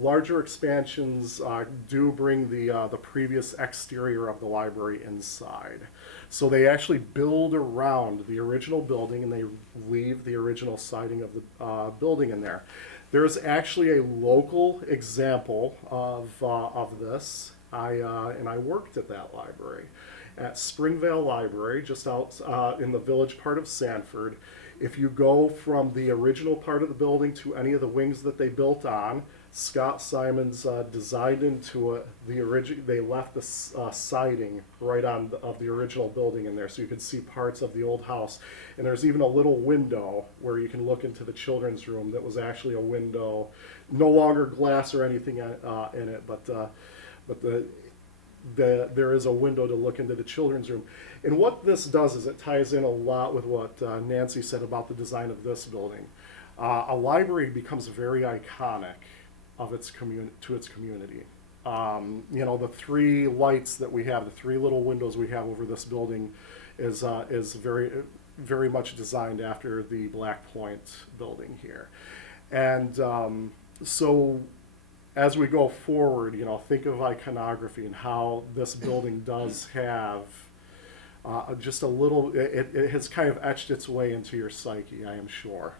Larger expansions do bring the previous exterior of the library inside. So they actually build around the original building and they leave the original siding of the building in there. There's actually a local example of this. I worked at that library, at Springvale Library, just out in the village part of Sanford. If you go from the original part of the building to any of the wings that they built on, Scott Simons designed into it they left the siding right on of the original building in there, so you could see parts of the old house. And there's even a little window where you can look into the children's room that was actually a window, no longer glass or anything in it, but there is a window to look into the children's room. And what this does is it ties in a lot with what Nancy said about the design of this building. A library becomes very iconic of its to its community. The three lights that we have, the three little windows we have over this building, is very, very much designed after the Black Point building here. And so as we go forward, think of iconography and how this building does have just a little, it has kind of etched its way into your psyche, I am sure.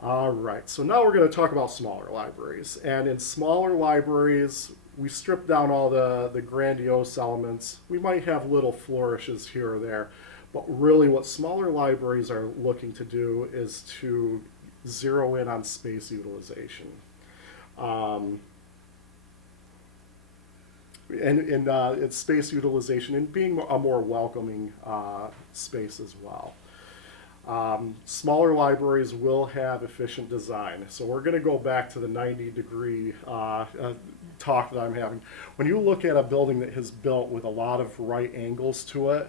All right, so now we're going to talk about smaller libraries. And in smaller libraries, we strip down all the grandiose elements. We might have little flourishes here or there, but really what smaller libraries are looking to do is to zero in on space utilization. It's space utilization and being a more welcoming space as well. Smaller libraries will have efficient design. So we're going to go back to the 90-degree talk that I'm having. When you look at a building that is built with a lot of right angles to it,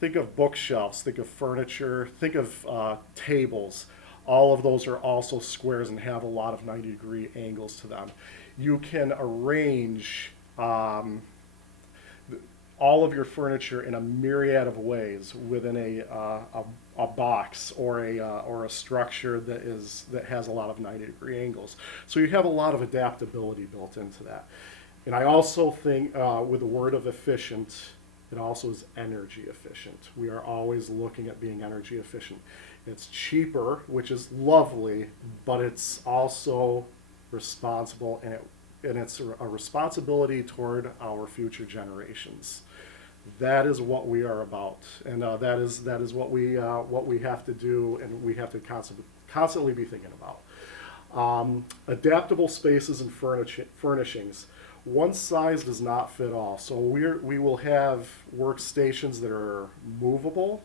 think of bookshelves, think of furniture, think of tables. All of those are also squares and have a lot of 90-degree angles to them. You can arrange all of your furniture in a myriad of ways within a box or a structure that has a lot of 90-degree angles. So you have a lot of adaptability built into that. And I also think with the word of efficient, it also is energy efficient. We are always looking at being energy efficient. It's cheaper, which is lovely, but it's also responsible, and it's a responsibility toward our future generations. That is what we are about, and that is what we have to do, and we have to constantly be thinking about. Adaptable spaces and furnishings. One size does not fit all. So we will have workstations that are movable.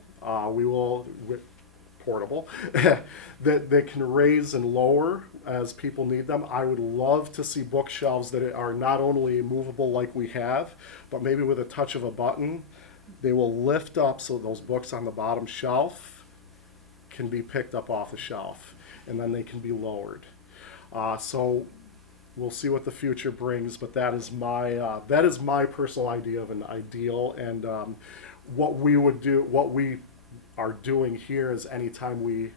portable, that can raise and lower as people need them. I would love to see bookshelves that are not only movable like we have, but maybe with a touch of a button, they will lift up so those books on the bottom shelf can be picked up off the shelf, and then they can be lowered. So we'll see what the future brings, but that is my personal idea of an ideal. And what we are doing here is anytime we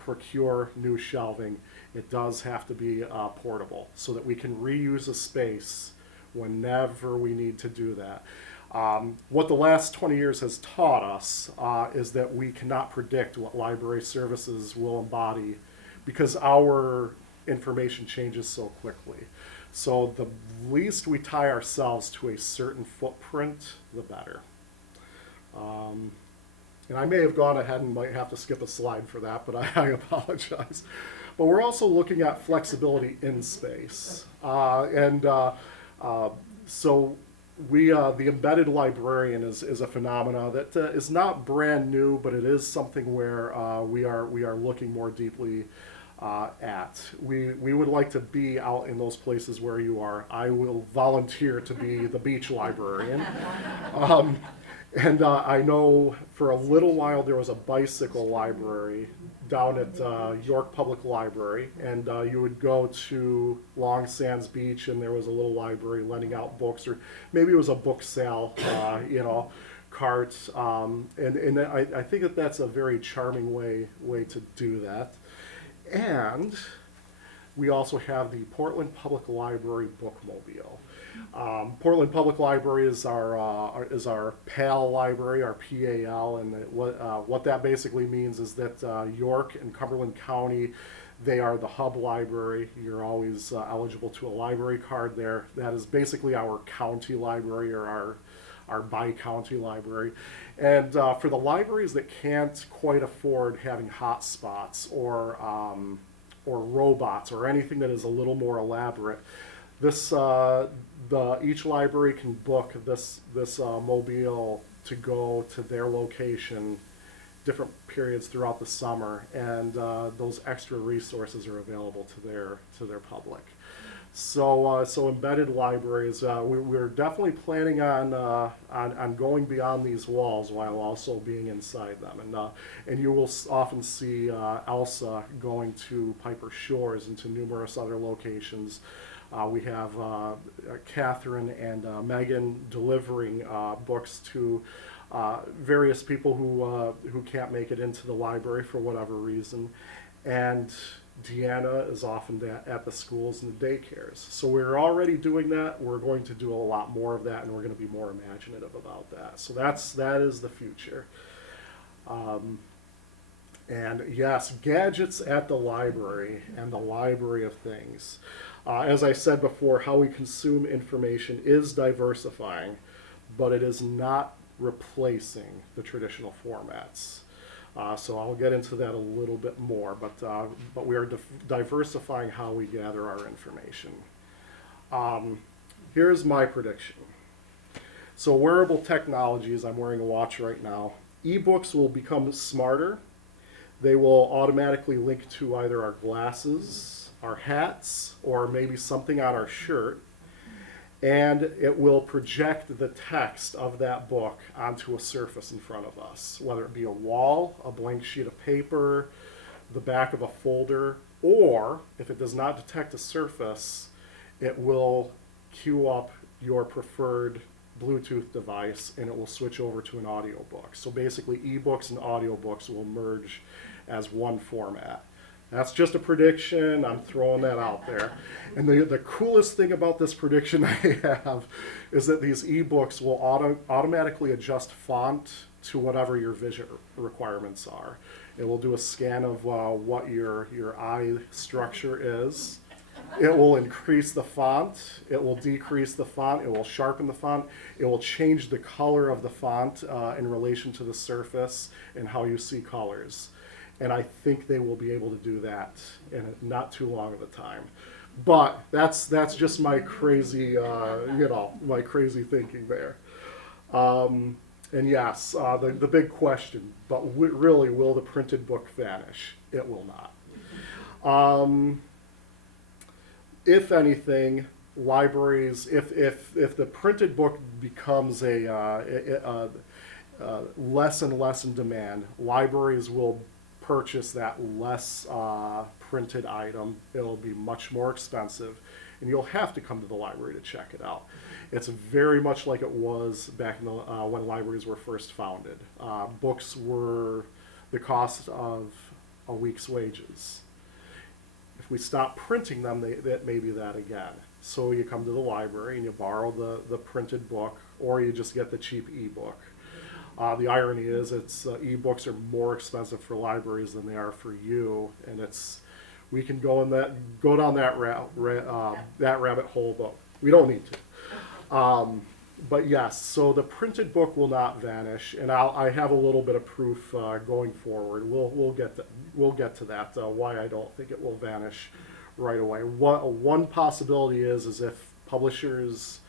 procure new shelving, it does have to be portable so that we can reuse a space whenever we need to do that. What the last 20 years has taught us is that we cannot predict what library services will embody because our information changes so quickly. So the least we tie ourselves to a certain footprint, the better. And I may have gone ahead and might have to skip a slide for that, but I apologize. But we're also looking at flexibility in space. So the embedded librarian is a phenomena that is not brand new, but it is something where we are looking more deeply at. We would like to be out in those places where you are. I will volunteer to be the beach librarian. And I know for a little while there was a bicycle library down at York Public Library, and you would go to Long Sands Beach and there was a little library lending out books, or maybe it was a book sale, cart. And I think that that's a very charming way to do that. And we also have the Portland Public Library Bookmobile. Portland Public Library is our PAL library, our PAL, and what that basically means is that York and Cumberland County, they are the hub library. You're always eligible to a library card there. That is basically our county library, or our bi-county library. And for the libraries that can't quite afford having hotspots or robots or anything that is a little more elaborate, each library can book this mobile to go to their location different periods throughout the summer, and those extra resources are available to their public. So embedded libraries, we're definitely planning on going beyond these walls while also being inside them. And you will often see Elsa going to Piper Shores and to numerous other locations. We have Catherine and Megan delivering books to various people who can't make it into the library for whatever reason. And Deanna is often at the schools and the daycares. So we're already doing that. We're going to do a lot more of that, and we're going to be more imaginative about that. So that is the future. And yes, gadgets at the library and the library of things. As I said before, how we consume information is diversifying, but it is not replacing the traditional formats. So I'll get into that a little bit more, but we are diversifying how we gather our information. Here's my prediction. So wearable technologies, I'm wearing a watch right now. Ebooks will become smarter. They will automatically link to either our glasses, our hats, or maybe something on our shirt. And it will project the text of that book onto a surface in front of us, whether it be a wall, a blank sheet of paper, the back of a folder, or if it does not detect a surface, it will queue up your preferred Bluetooth device and it will switch over to an audiobook. So basically ebooks and audiobooks will merge as one format. That's just a prediction. I'm throwing that out there. And the coolest thing about this prediction I have is that these ebooks will automatically adjust font to whatever your vision requirements are. It will do a scan of what your eye structure is. It will increase the font. It will decrease the font. It will sharpen the font. It will change the color of the font in relation to the surface and how you see colors. And I think they will be able to do that in not too long of a time. But that's just my crazy, my crazy thinking there. And yes, the big question, but really, will the printed book vanish? It will not. If anything, libraries, if the printed book becomes less and less in demand, libraries will purchase that less printed item. It'll be much more expensive, and you'll have to come to the library to check it out. It's very much like it was back in the, when libraries were first founded. Books were the cost of a week's wages. If we stop printing them, that may be that again. So you come to the library and you borrow the printed book, or you just get the cheap e-book. The irony is, e-books are more expensive for libraries than they are for you, and we can go down that rabbit hole, but we don't need to. But yes, so the printed book will not vanish, and I have a little bit of proof going forward. We'll get to that. Why I don't think it will vanish right away. One possibility is if publishers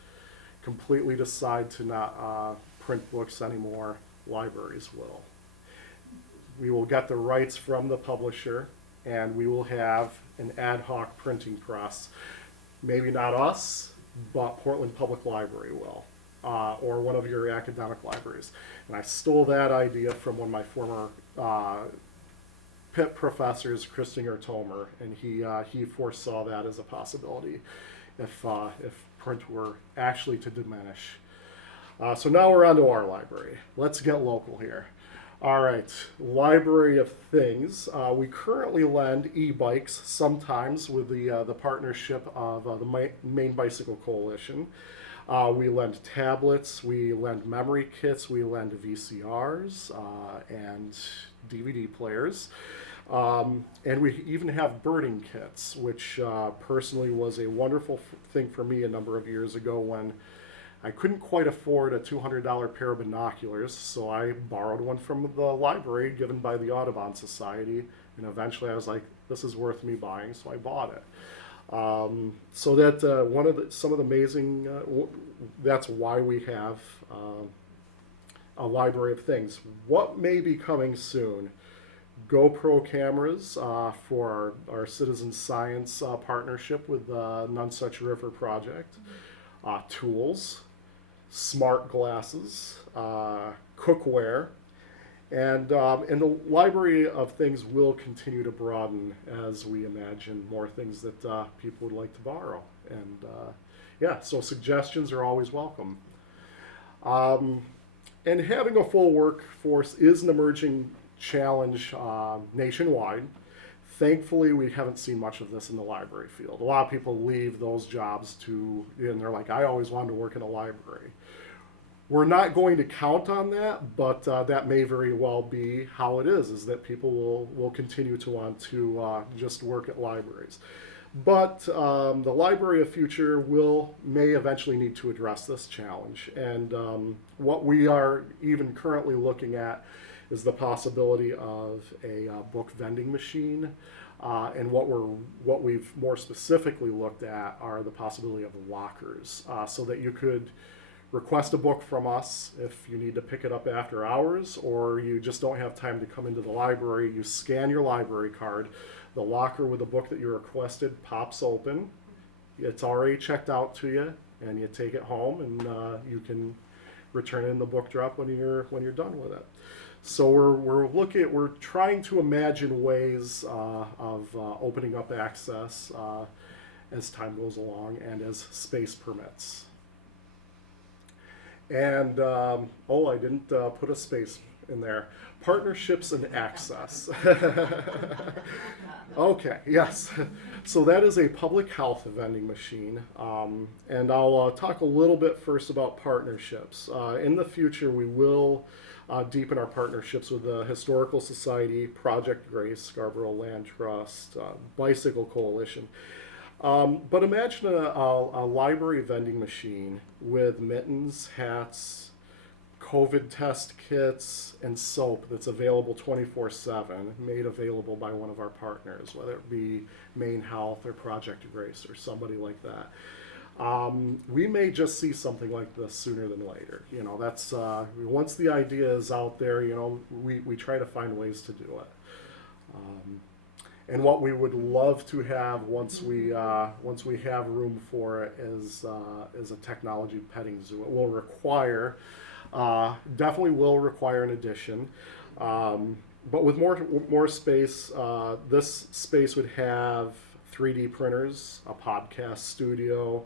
completely decide to not print books anymore, libraries will. We will get the rights from the publisher, and we will have an ad hoc printing press. Maybe not us, but Portland Public Library will, or one of your academic libraries. And I stole that idea from one of my former Pitt professors, Christinger Tomer, and he foresaw that as a possibility if print were actually to diminish. So now we're on to our library. Let's get local here. All right, Library of Things. We currently lend e-bikes sometimes with the partnership of the Maine Bicycle Coalition. We lend tablets, we lend memory kits, we lend VCRs and DVD players. And we even have birding kits, which personally was a wonderful thing for me a number of years ago when I couldn't quite afford a $200 pair of binoculars, so I borrowed one from the library given by the Audubon Society, and eventually I was like, this is worth me buying, so I bought it. So that some of the amazing, that's why we have a Library of Things. What may be coming soon? GoPro cameras for our citizen science partnership with the Nonesuch River Project, tools, smart glasses, cookware, and the Library of Things will continue to broaden as we imagine more things that people would like to borrow. And yeah, so suggestions are always welcome. And having a full workforce is an emerging challenge nationwide. Thankfully, we haven't seen much of this in the library field. A lot of people leave those jobs and they're like, I always wanted to work in a library. We're not going to count on that, but that may very well be how it is that people will continue to want to just work at libraries. But the Library of Future may eventually need to address this challenge. And what we are even currently looking at is the possibility of a book vending machine, and what we've more specifically looked at are the possibility of lockers, so that you could request a book from us if you need to pick it up after hours, or you just don't have time to come into the library. You scan your library card, the locker with the book that you requested pops open, it's already checked out to you, and you take it home, and you can return it in the book drop when you're done with it. So we're trying to imagine ways of opening up access as time goes along and as space permits. And I didn't put a space in there. Partnerships and access. Okay, yes. So that is a public health vending machine. And I'll talk a little bit first about partnerships. In the future, we will deepen our partnerships with the Historical Society, Project Grace, Scarborough Land Trust, Bicycle Coalition. But imagine a library vending machine with mittens, hats, COVID test kits, and soap that's available 24/7, made available by one of our partners, whether it be Maine Health or Project Grace or somebody like that. We may just see something like this sooner than later. You know, that's once the idea is out there, you know, we try to find ways to do it. And what we would love to have once we have room for it is a technology petting zoo. It will require definitely will require an addition. But with more space, this space would have 3D printers, a podcast studio,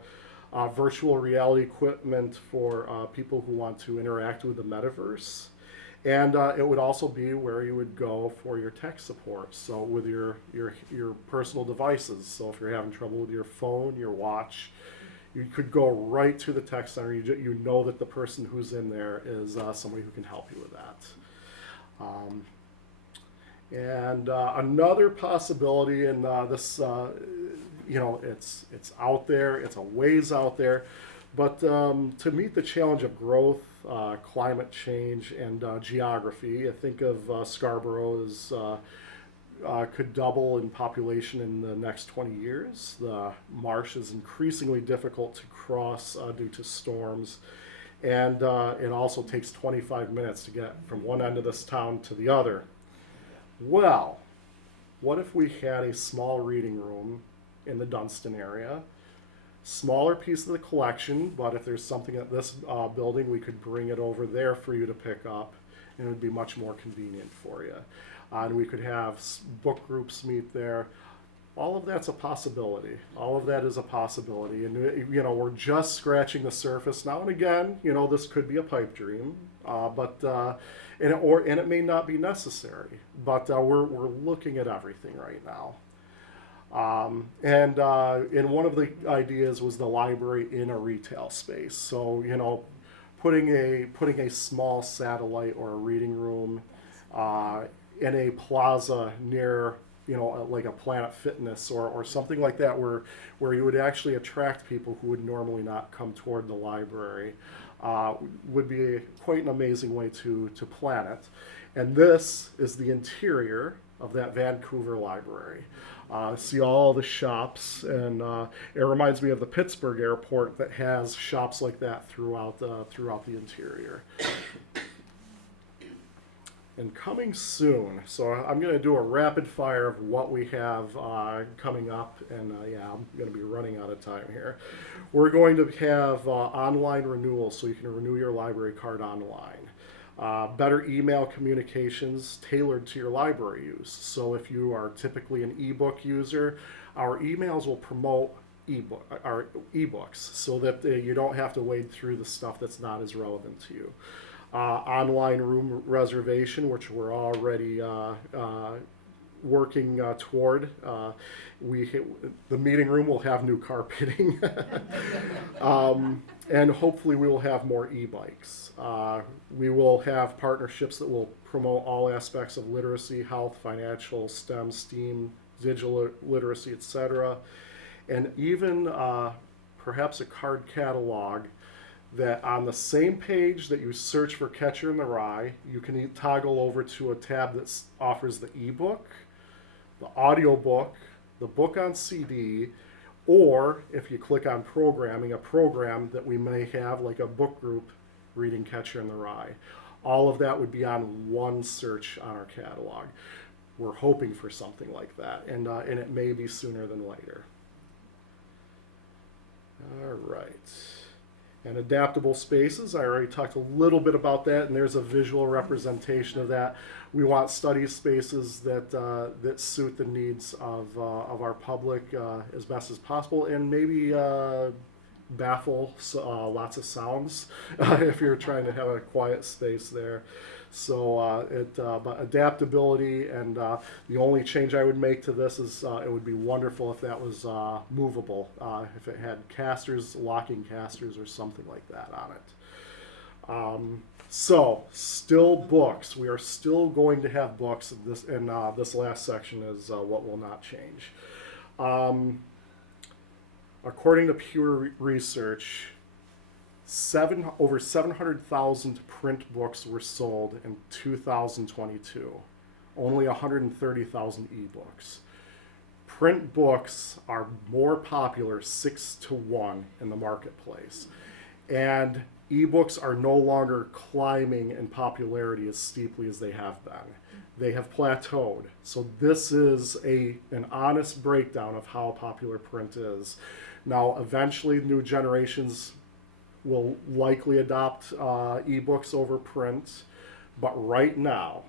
virtual reality equipment for people who want to interact with the metaverse. And it would also be where you would go for your tech support. So with your personal devices. So if you're having trouble with your phone, your watch, you could go right to the tech center. You know that the person who's in there is somebody who can help you with that. And another possibility, and this, you know, it's out there, it's a ways out there, but to meet the challenge of growth, climate change, and geography, I think of Scarborough as could double in population in the next 20 years. The marsh is increasingly difficult to cross due to storms, and it also takes 25 minutes to get from one end of this town to the other. Well, what if we had a small reading room in the Dunstan area? Smaller piece of the collection, but if there's something at this building, we could bring it over there for you to pick up, and it would be much more convenient for you. And we could have book groups meet there. All of that's a possibility. All of that is a possibility. And, you know, we're just scratching the surface. Now and again, you know, this could be a pipe dream, and it may not be necessary. But we're looking at everything right now. And one of the ideas was the library in a retail space. So, you know, putting a small satellite or a reading room in a plaza near, you know, like a Planet Fitness or something like that, where you would actually attract people who would normally not come toward the library, would be quite an amazing way to plan it. And this is the interior of that Vancouver library. See all the shops, and it reminds me of the Pittsburgh airport that has shops like that throughout the interior. And coming soon, so I'm going to do a rapid fire of what we have coming up, and yeah, I'm going to be running out of time here. We're going to have online renewals, so you can renew your library card online. Better email communications tailored to your library use. So if you are typically an ebook user, our emails will promote our ebooks so that you don't have to wade through the stuff that's not as relevant to you. Online room reservation, which we're already working toward. The meeting room will have new carpeting. And hopefully we will have more e-bikes. We will have partnerships that will promote all aspects of literacy, health, financial, STEM, STEAM, digital literacy, etc. And even perhaps a card catalog that on the same page that you search for Catcher in the Rye, you can toggle over to a tab that offers the ebook, the audiobook, the book on CD, or if you click on programming, a program that we may have, like a book group reading Catcher in the Rye. All of that would be on one search on our catalog. We're hoping for something like that, and it may be sooner than later. All right. And adaptable spaces, I already talked a little bit about that, and there's a visual representation of that. We want study spaces that suit the needs of our public as best as possible, and maybe baffle lots of sounds if you're trying to have a quiet space there. So but adaptability, and the only change I would make to this is it would be wonderful if that was movable, if it had casters, locking casters, or something like that on it. So still books. We are still going to have books. This last section is what will not change. According to Pew Research, over 700,000 print books were sold in 2022. Only 130,000 ebooks. print books are more popular 6-1 in the marketplace. And ebooks are no longer climbing in popularity as steeply as they have been. They have plateaued. So this is an honest breakdown of how popular print is. Now, eventually, new generations will likely adopt ebooks over print, but right now,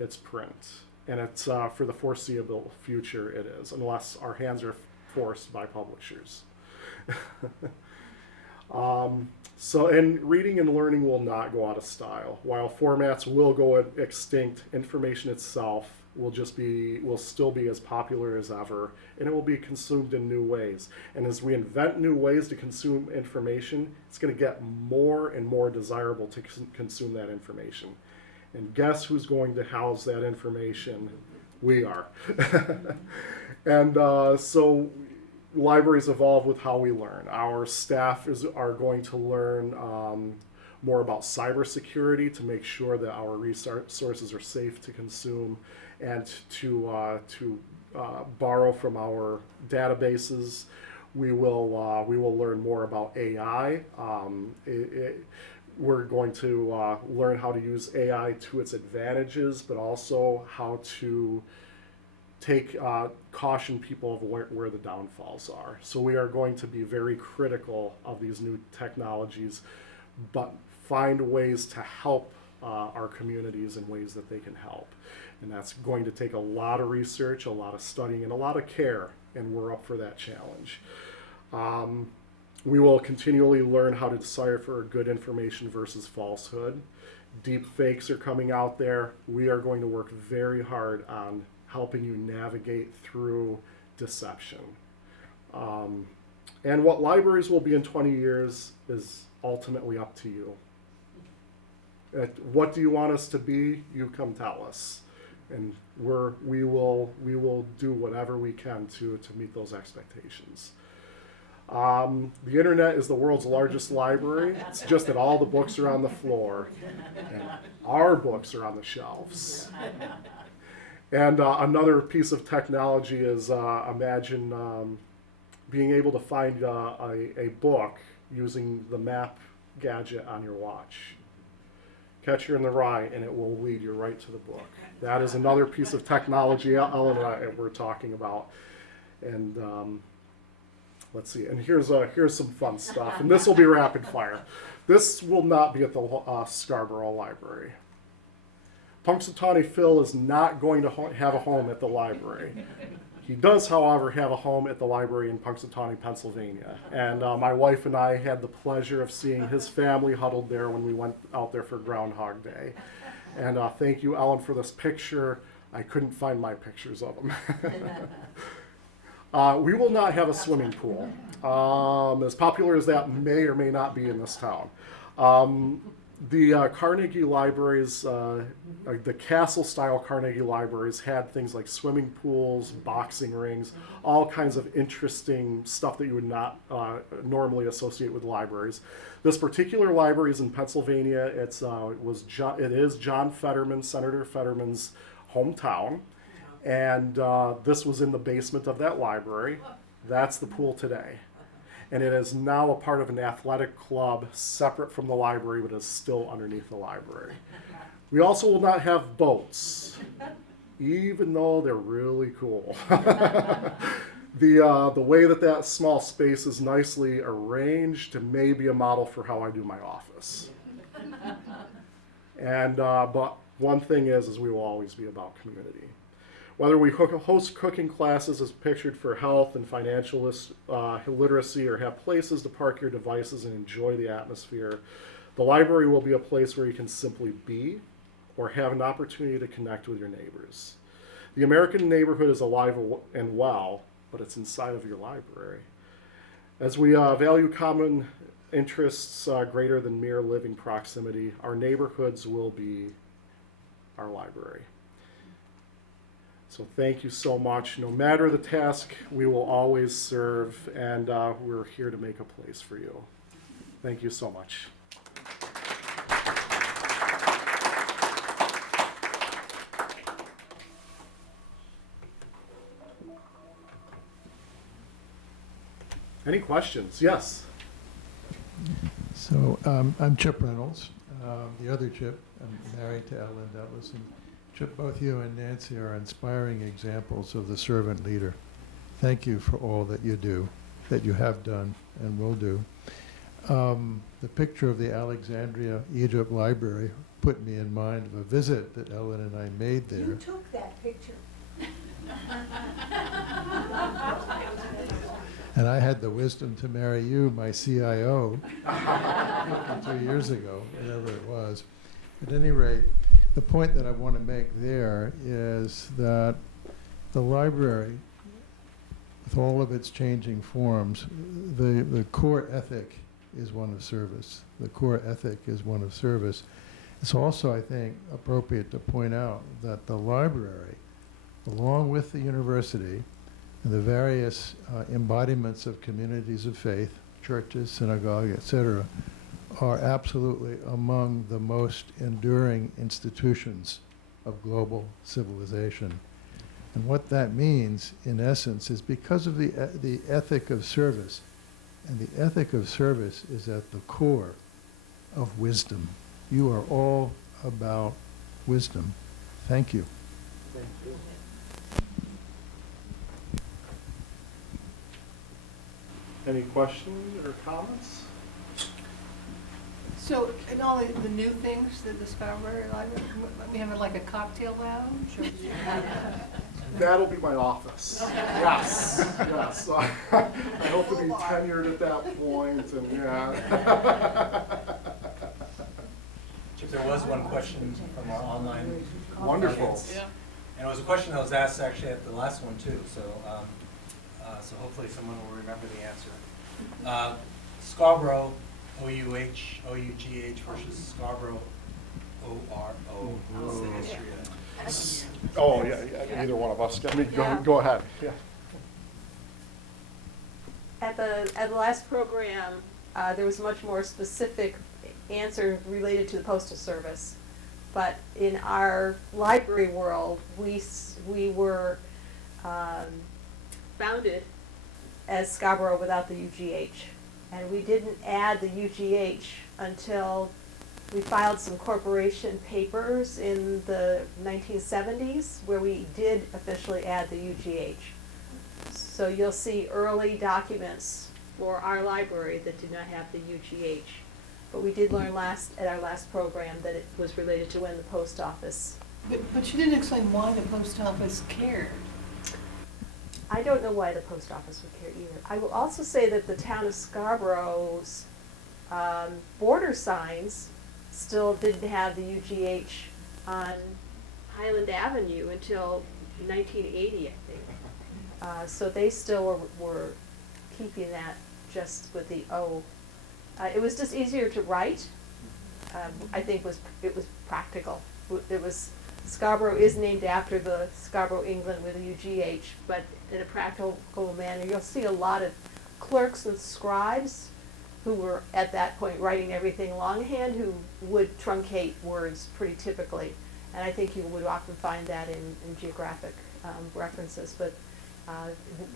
it's print. And it's for the foreseeable future, it is, unless our hands are forced by publishers. And reading and learning will not go out of style. While formats will go extinct, information itself will still be as popular as ever, and it will be consumed in new ways. And as we invent new ways to consume information, it's going to get more and more desirable to consume that information. And guess who's going to house that information? We are. And so libraries evolve with how we learn. Our staff are going to learn more about cybersecurity to make sure that our resources are safe to consume and to borrow from our databases. We will learn more about AI. We're going to learn how to use AI to its advantages, but also how to caution people of where the downfalls are. So we are going to be very critical of these new technologies, but find ways to help our communities in ways that they can help. And that's going to take a lot of research, a lot of studying, and a lot of care, and we're up for that challenge. We will continually learn how to decipher good information versus falsehood. Deep fakes are coming out there. We are going to work very hard on helping you navigate through deception. And what libraries will be in 20 years is ultimately up to you. What do you want us to be? You come tell us. And we will do whatever we can to meet those expectations. The internet is the world's largest library. It's just that all the books are on the floor and our books are on the shelves. And another piece of technology is imagine being able to find a book using the map gadget on your watch. Catch you in the rye and it will lead you right to the book. That is another piece of technology Ellen and I were talking about. And let's see, and here's some fun stuff. And this will be rapid fire. This will not be at the Scarborough Library. Punxsutawney Phil is not going to have a home at the library. He does, however, have a home at the library in Punxsutawney, Pennsylvania. And my wife and I had the pleasure of seeing his family huddled there when we went out there for Groundhog Day. And thank you, Ellen, for this picture. I couldn't find my pictures of him. We will not have a swimming pool. As popular as that may or may not be in this town. The Carnegie libraries, the castle-style Carnegie libraries had things like swimming pools, boxing rings, all kinds of interesting stuff that you would not normally associate with libraries. This particular library is in Pennsylvania. It is John Fetterman, Senator Fetterman's hometown, and this was in the basement of that library. That's the pool today. And it is now a part of an athletic club separate from the library, but is still underneath the library. We also will not have boats, even though they're really cool. The way that small space is nicely arranged may be a model for how I do my office. And but one thing is we will always be about community. Whether we host cooking classes as pictured for health and financial literacy, or have places to park your devices and enjoy the atmosphere, the library will be a place where you can simply be or have an opportunity to connect with your neighbors. The American neighborhood is alive and well, but it's inside of your library. As we value common interests greater than mere living proximity, our neighborhoods will be our library. So thank you so much. No matter the task, we will always serve, and we're here to make a place for you. Thank you so much. Any questions? Yes. So I'm Chip Reynolds, the other Chip. I'm married to Ellen Douglas. And Chip, both you and Nancy are inspiring examples of the servant leader. Thank you for all that you do, that you have done and will do. The picture of the Alexandria, Egypt Library put me in mind of a visit that Ellen and I made there. You took that picture. And I had the wisdom to marry you, my CIO, 2 years ago, whatever it was. At any rate, the point that I want to make there is that the library, with all of its changing forms, the core ethic is one of service. The core ethic is one of service. It's also, I think, appropriate to point out that the library, along with the university, and the various embodiments of communities of faith, churches, synagogue, etc., are absolutely among the most enduring institutions of global civilization. And what that means, in essence, is because of the ethic of service. And the ethic of service is at the core of wisdom. You are all about wisdom. Thank you. Thank you. Any questions or comments? So, and all the new things that the Scarborough Library, we have like a cocktail lounge? Or That'll be my office. Yes, yes. I hope to be tenured at that point, and yeah. Chip, there was one question from our online Wonderful. audience. And it was a question that was asked actually at the last one too, so so hopefully someone will remember the answer. Scarborough, O-U-H, O-U-G-H versus Scarborough, O-R-O. What's the history of that? Oh, yeah, either one of us. I mean, go ahead. Yeah. At the last program, there was a much more specific answer related to the Postal Service. But in our library world, we were founded as Scarborough without the UGH. And we didn't add the UGH until we filed some corporation papers in the 1970s where we did officially add the UGH. So you'll see early documents for our library that did not have the UGH. But we did learn at our last program that it was related to when the post office. But you didn't explain why the post office cared. I don't know why the post office would care either. I will also say that the town of Scarborough's border signs still didn't have the UGH on Highland Avenue until 1980, I think. So they still were keeping that just with the O. It was just easier to write. I think it was practical. It was Scarborough is named after the Scarborough, England, with a UGH, but in a practical manner, you'll see a lot of clerks and scribes who were at that point writing everything longhand who would truncate words pretty typically. And I think you would often find that in geographic references. But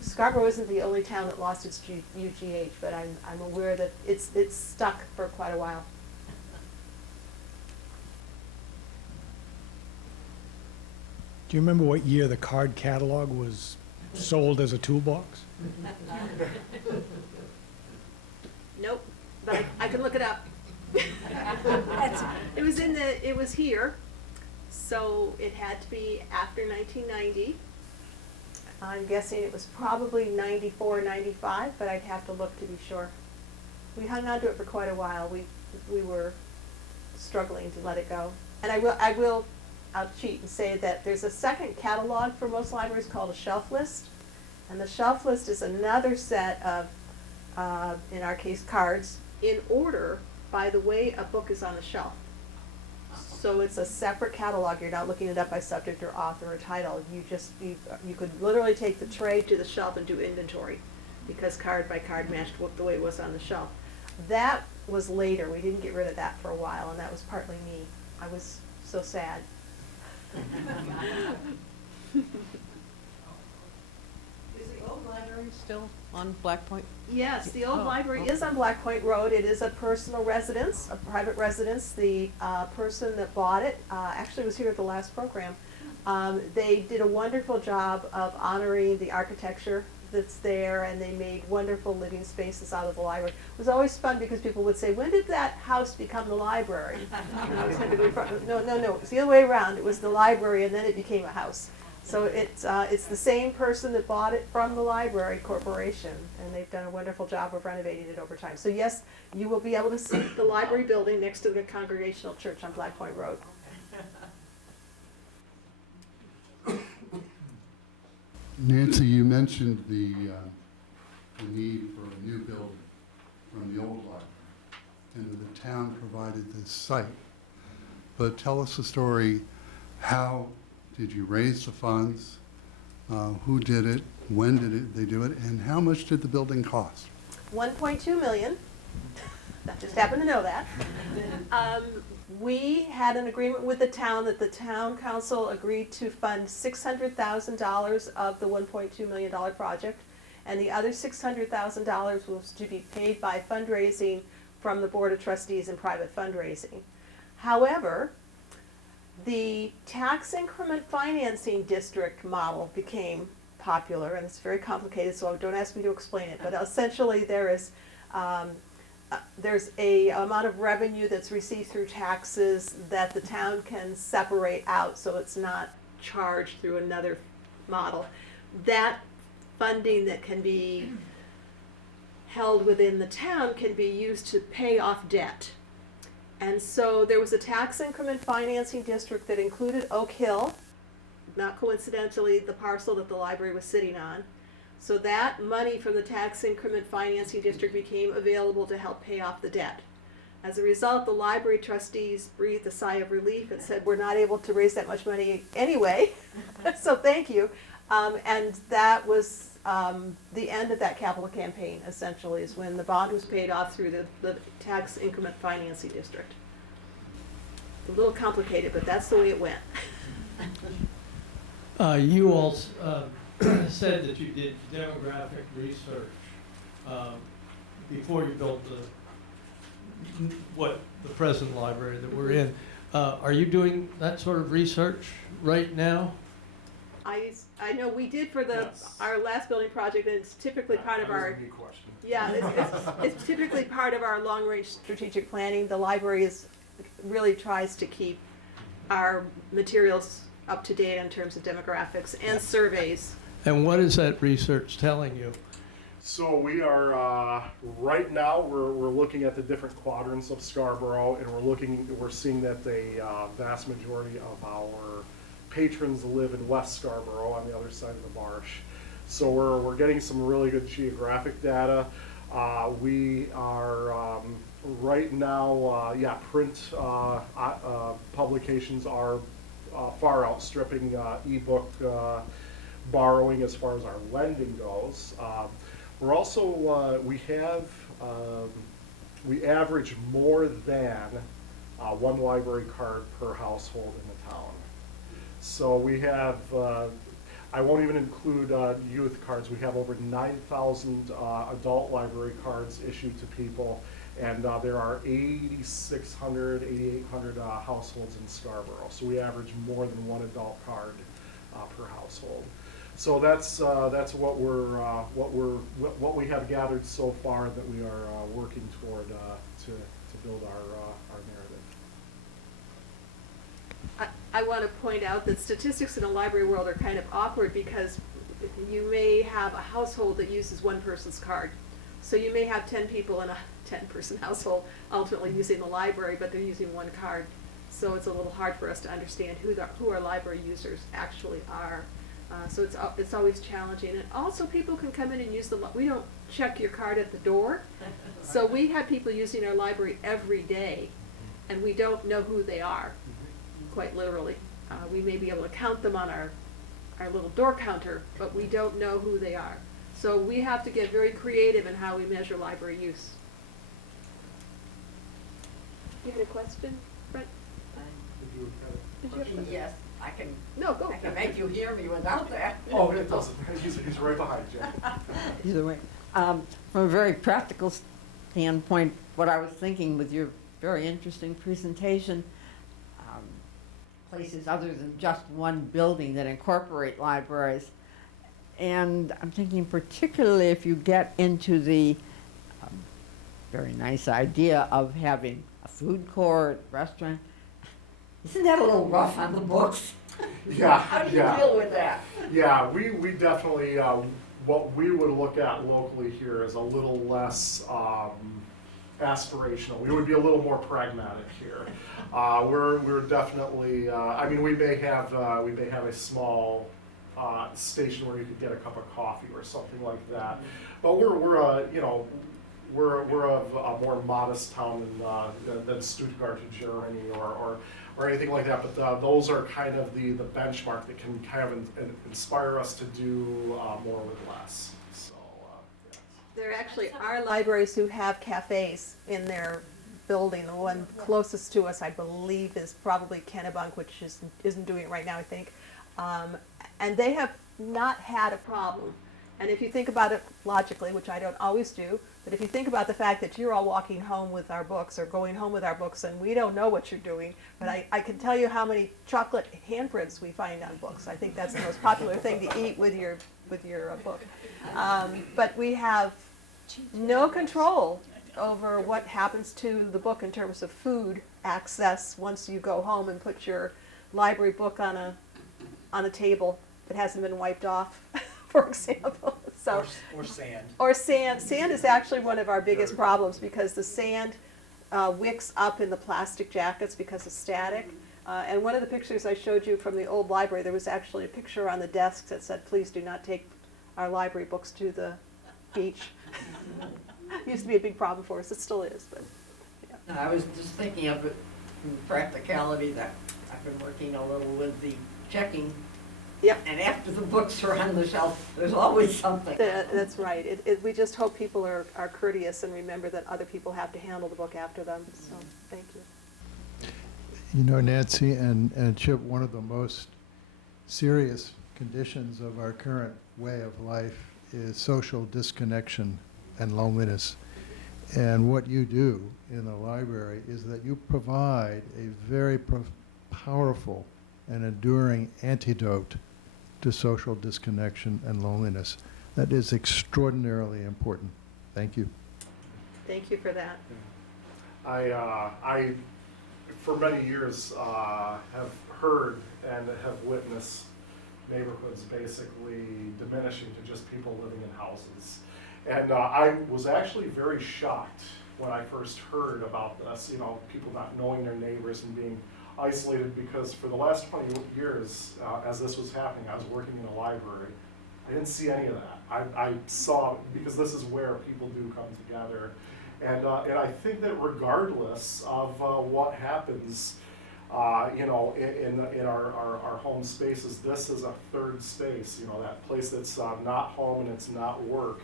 Scarborough isn't the only town that lost its UGH, but I'm aware that it's stuck for quite a while. Do you remember what year the card catalog was sold as a toolbox? Nope, but I can look it up. It was here, so it had to be after 1990. I'm guessing it was probably 94, 95, but I'd have to look to be sure. We hung on to it for quite a while. We were struggling to let it go. And I'll cheat and say that there's a second catalog for most libraries called a shelf list. And the shelf list is another set of, in our case, cards in order by the way a book is on the shelf. So it's a separate catalog. You're not looking it up by subject or author or title. You could literally take the tray to the shelf and do inventory because card by card matched the way it was on the shelf. That was later. We didn't get rid of that for a while, and that was partly me. I was so sad. Is the old library still on Black Point? Yes, the old Oh, library okay. is on Black Point Road. It is a personal residence, a private residence. The person that bought it actually was here at the last program. They did a wonderful job of honoring the architecture that's there, and they made wonderful living spaces out of the library. It was always fun because people would say, "When did that house become the library?" And I was typically, no, it's the other way around. It was the library, and then it became a house. So it's the same person that bought it from the Library Corporation, and they've done a wonderful job of renovating it over time. So yes, you will be able to see the library building next to the Congregational Church on Black Point Road. Nancy, you mentioned the need for a new building from the old library, and that the town provided this site. But tell us the story, how did you raise the funds? Who did it? When did they do it? And how much did the building cost? 1.2 million. I just happen to know that. We had an agreement with the town that the town council agreed to fund $600,000 of the $1.2 million project, and the other $600,000 was to be paid by fundraising from the Board of Trustees and private fundraising. However, the tax increment financing district model became popular, and it's very complicated, so don't ask me to explain it, but essentially there's a amount of revenue that's received through taxes that the town can separate out, so it's not charged through another model. That funding that can be held within the town can be used to pay off debt. And so there was a tax increment financing district that included Oak Hill, not coincidentally the parcel that the library was sitting on. So that money from the tax increment financing district became available to help pay off the debt. As a result, the library trustees breathed a sigh of relief and said, "We're not able to raise that much money anyway, so thank you." And that was the end of that capital campaign, essentially, is when the bond was paid off through the tax increment financing district. It's a little complicated, but that's the way it went. You all said that you did demographic research before you built the present library that we're in. Are you doing that sort of research right now? I know we did for Yes. our last building project, and it's typically part of our, Good question. yeah, it's typically part of our long-range strategic planning. The library really tries to keep our materials up to date in terms of demographics and surveys. And what is that research telling you? So we are, right now, we're looking at the different quadrants of Scarborough, and we're seeing that the vast majority of our patrons live in West Scarborough on the other side of the marsh. So we're getting some really good geographic data. We are, right now, print publications are far outstripping ebook borrowing as far as our lending goes. We're also, we average more than one library card per household in the town. So we have, I won't even include youth cards, we have over 9,000 adult library cards issued to people, and there are 8,600, 8,800 households in Scarborough. So we average more than one adult card per household. So that's what we have gathered so far that we are working toward to build our narrative. I want to point out that statistics in the library world are kind of awkward because you may have a household that uses one person's card. So you may have 10 people in a 10-person household ultimately using the library, but they're using one card. So it's a little hard for us to understand who our library users actually are. So it's always challenging. And also people can come in and use we don't check your card at the door. So we have people using our library every day, and we don't know who they are, quite literally. We may be able to count them on our little door counter, but we don't know who they are. So we have to get very creative in how we measure library use. You had a question, Brent? Did you have a question? Yes. I can, No, go. I can make you hear me without that. Oh, it doesn't. He's right behind you. Either way. From a very practical standpoint, what I was thinking with your very interesting presentation, places other than just one building that incorporate libraries. And I'm thinking particularly if you get into the very nice idea of having a food court, restaurant, isn't that a little rough on the books? Yeah, How do you yeah. deal with that? Yeah, we definitely, what we would look at locally here is a little less aspirational. We would be a little more pragmatic here. We're definitely, I mean, we may have a small station where you could get a cup of coffee or something like that. But we're of a more modest town than Stuttgart, Germany, or anything like that. But those are kind of the benchmark that can kind of inspire us to do more with less. So, yeah. There actually are libraries who have cafes in their building. The one closest to us, I believe, is probably Kennebunk, which isn't doing it right now, I think. And they have not had a problem. And if you think about it logically, which I don't always do, but if you think about the fact that you're all walking home with our books or going home with our books and we don't know what you're doing, but I can tell you how many chocolate handprints we find on books. I think that's the most popular thing to eat with your book. But we have no control over what happens to the book in terms of food access once you go home and put your library book on a table that hasn't been wiped off, for example. So, Or sand. or sand. Sand is actually one of our biggest problems because the sand wicks up in the plastic jackets because of static. And one of the pictures I showed you from the old library, there was actually a picture on the desk that said, "Please do not take our library books to the beach." Used to be a big problem for us. It still is, but yeah. I was just thinking of it from practicality that I've been working a little with the checking. Yep. And after the books are on the shelf, there's always something. That's right. We just hope people are courteous and remember that other people have to handle the book after them. So, thank you. You know, Nancy and Chip, one of the most serious conditions of our current way of life is social disconnection and loneliness. And what you do in the library is that you provide a very powerful and enduring antidote to social disconnection and loneliness. That is extraordinarily important. Thank you. Thank you for that. I for many years, have heard and have witnessed neighborhoods basically diminishing to just people living in houses. And I was actually very shocked when I first heard about this, you know, people not knowing their neighbors and being isolated, because for the last 20 years, as this was happening, I was working in a library. I didn't see any of that. I saw, because this is where people do come together. And I think that regardless of what happens, you know, in our home spaces, this is a third space, you know, that place that's not home and it's not work,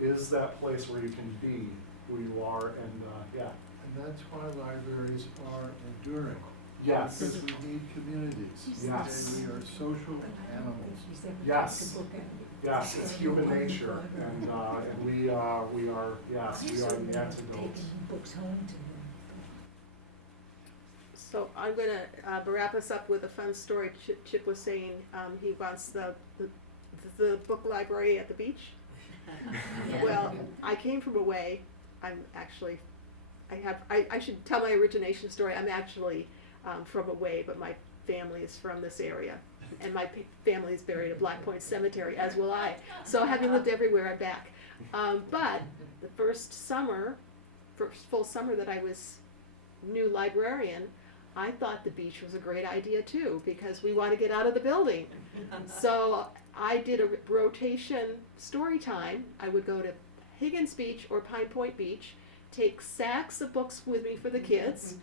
is that place where you can be who you are, and yeah. And that's why libraries are enduring. Yes. Because we need communities. Yes. And we are social animals. Yes. Yes, it's human nature, and we are, yes, we are the antidote. So I'm going to wrap us up with a fun story. Chip was saying he wants the book library at the beach. Well, I came from away. I'm actually, I should tell my origination story. I'm actually from away, but my family is from this area. And my family is buried at Black Point Cemetery, as will I. So having lived everywhere, I'm back. But the first full summer that I was new librarian, I thought the beach was a great idea too, because we want to get out of the building. So I did a rotation story time. I would go to Higgins Beach or Pine Point Beach, take sacks of books with me for the kids,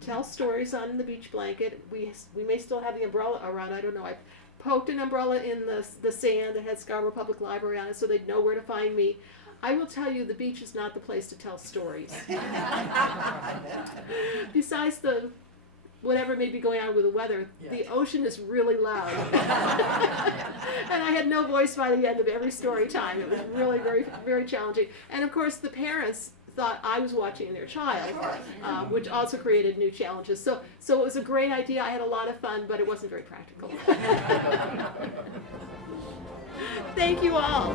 tell stories on the beach blanket. We may still have the umbrella around, I don't know. I poked an umbrella in the sand that had Scarborough Public Library on it so they'd know where to find me. I will tell you, the beach is not the place to tell stories. Besides the whatever may be going on with the weather, the ocean is really loud. And I had no voice by the end of every story time. It was really very, very challenging. And of course, the parents thought I was watching their child, which also created new challenges. So it was a great idea. I had a lot of fun, but it wasn't very practical. Thank you all.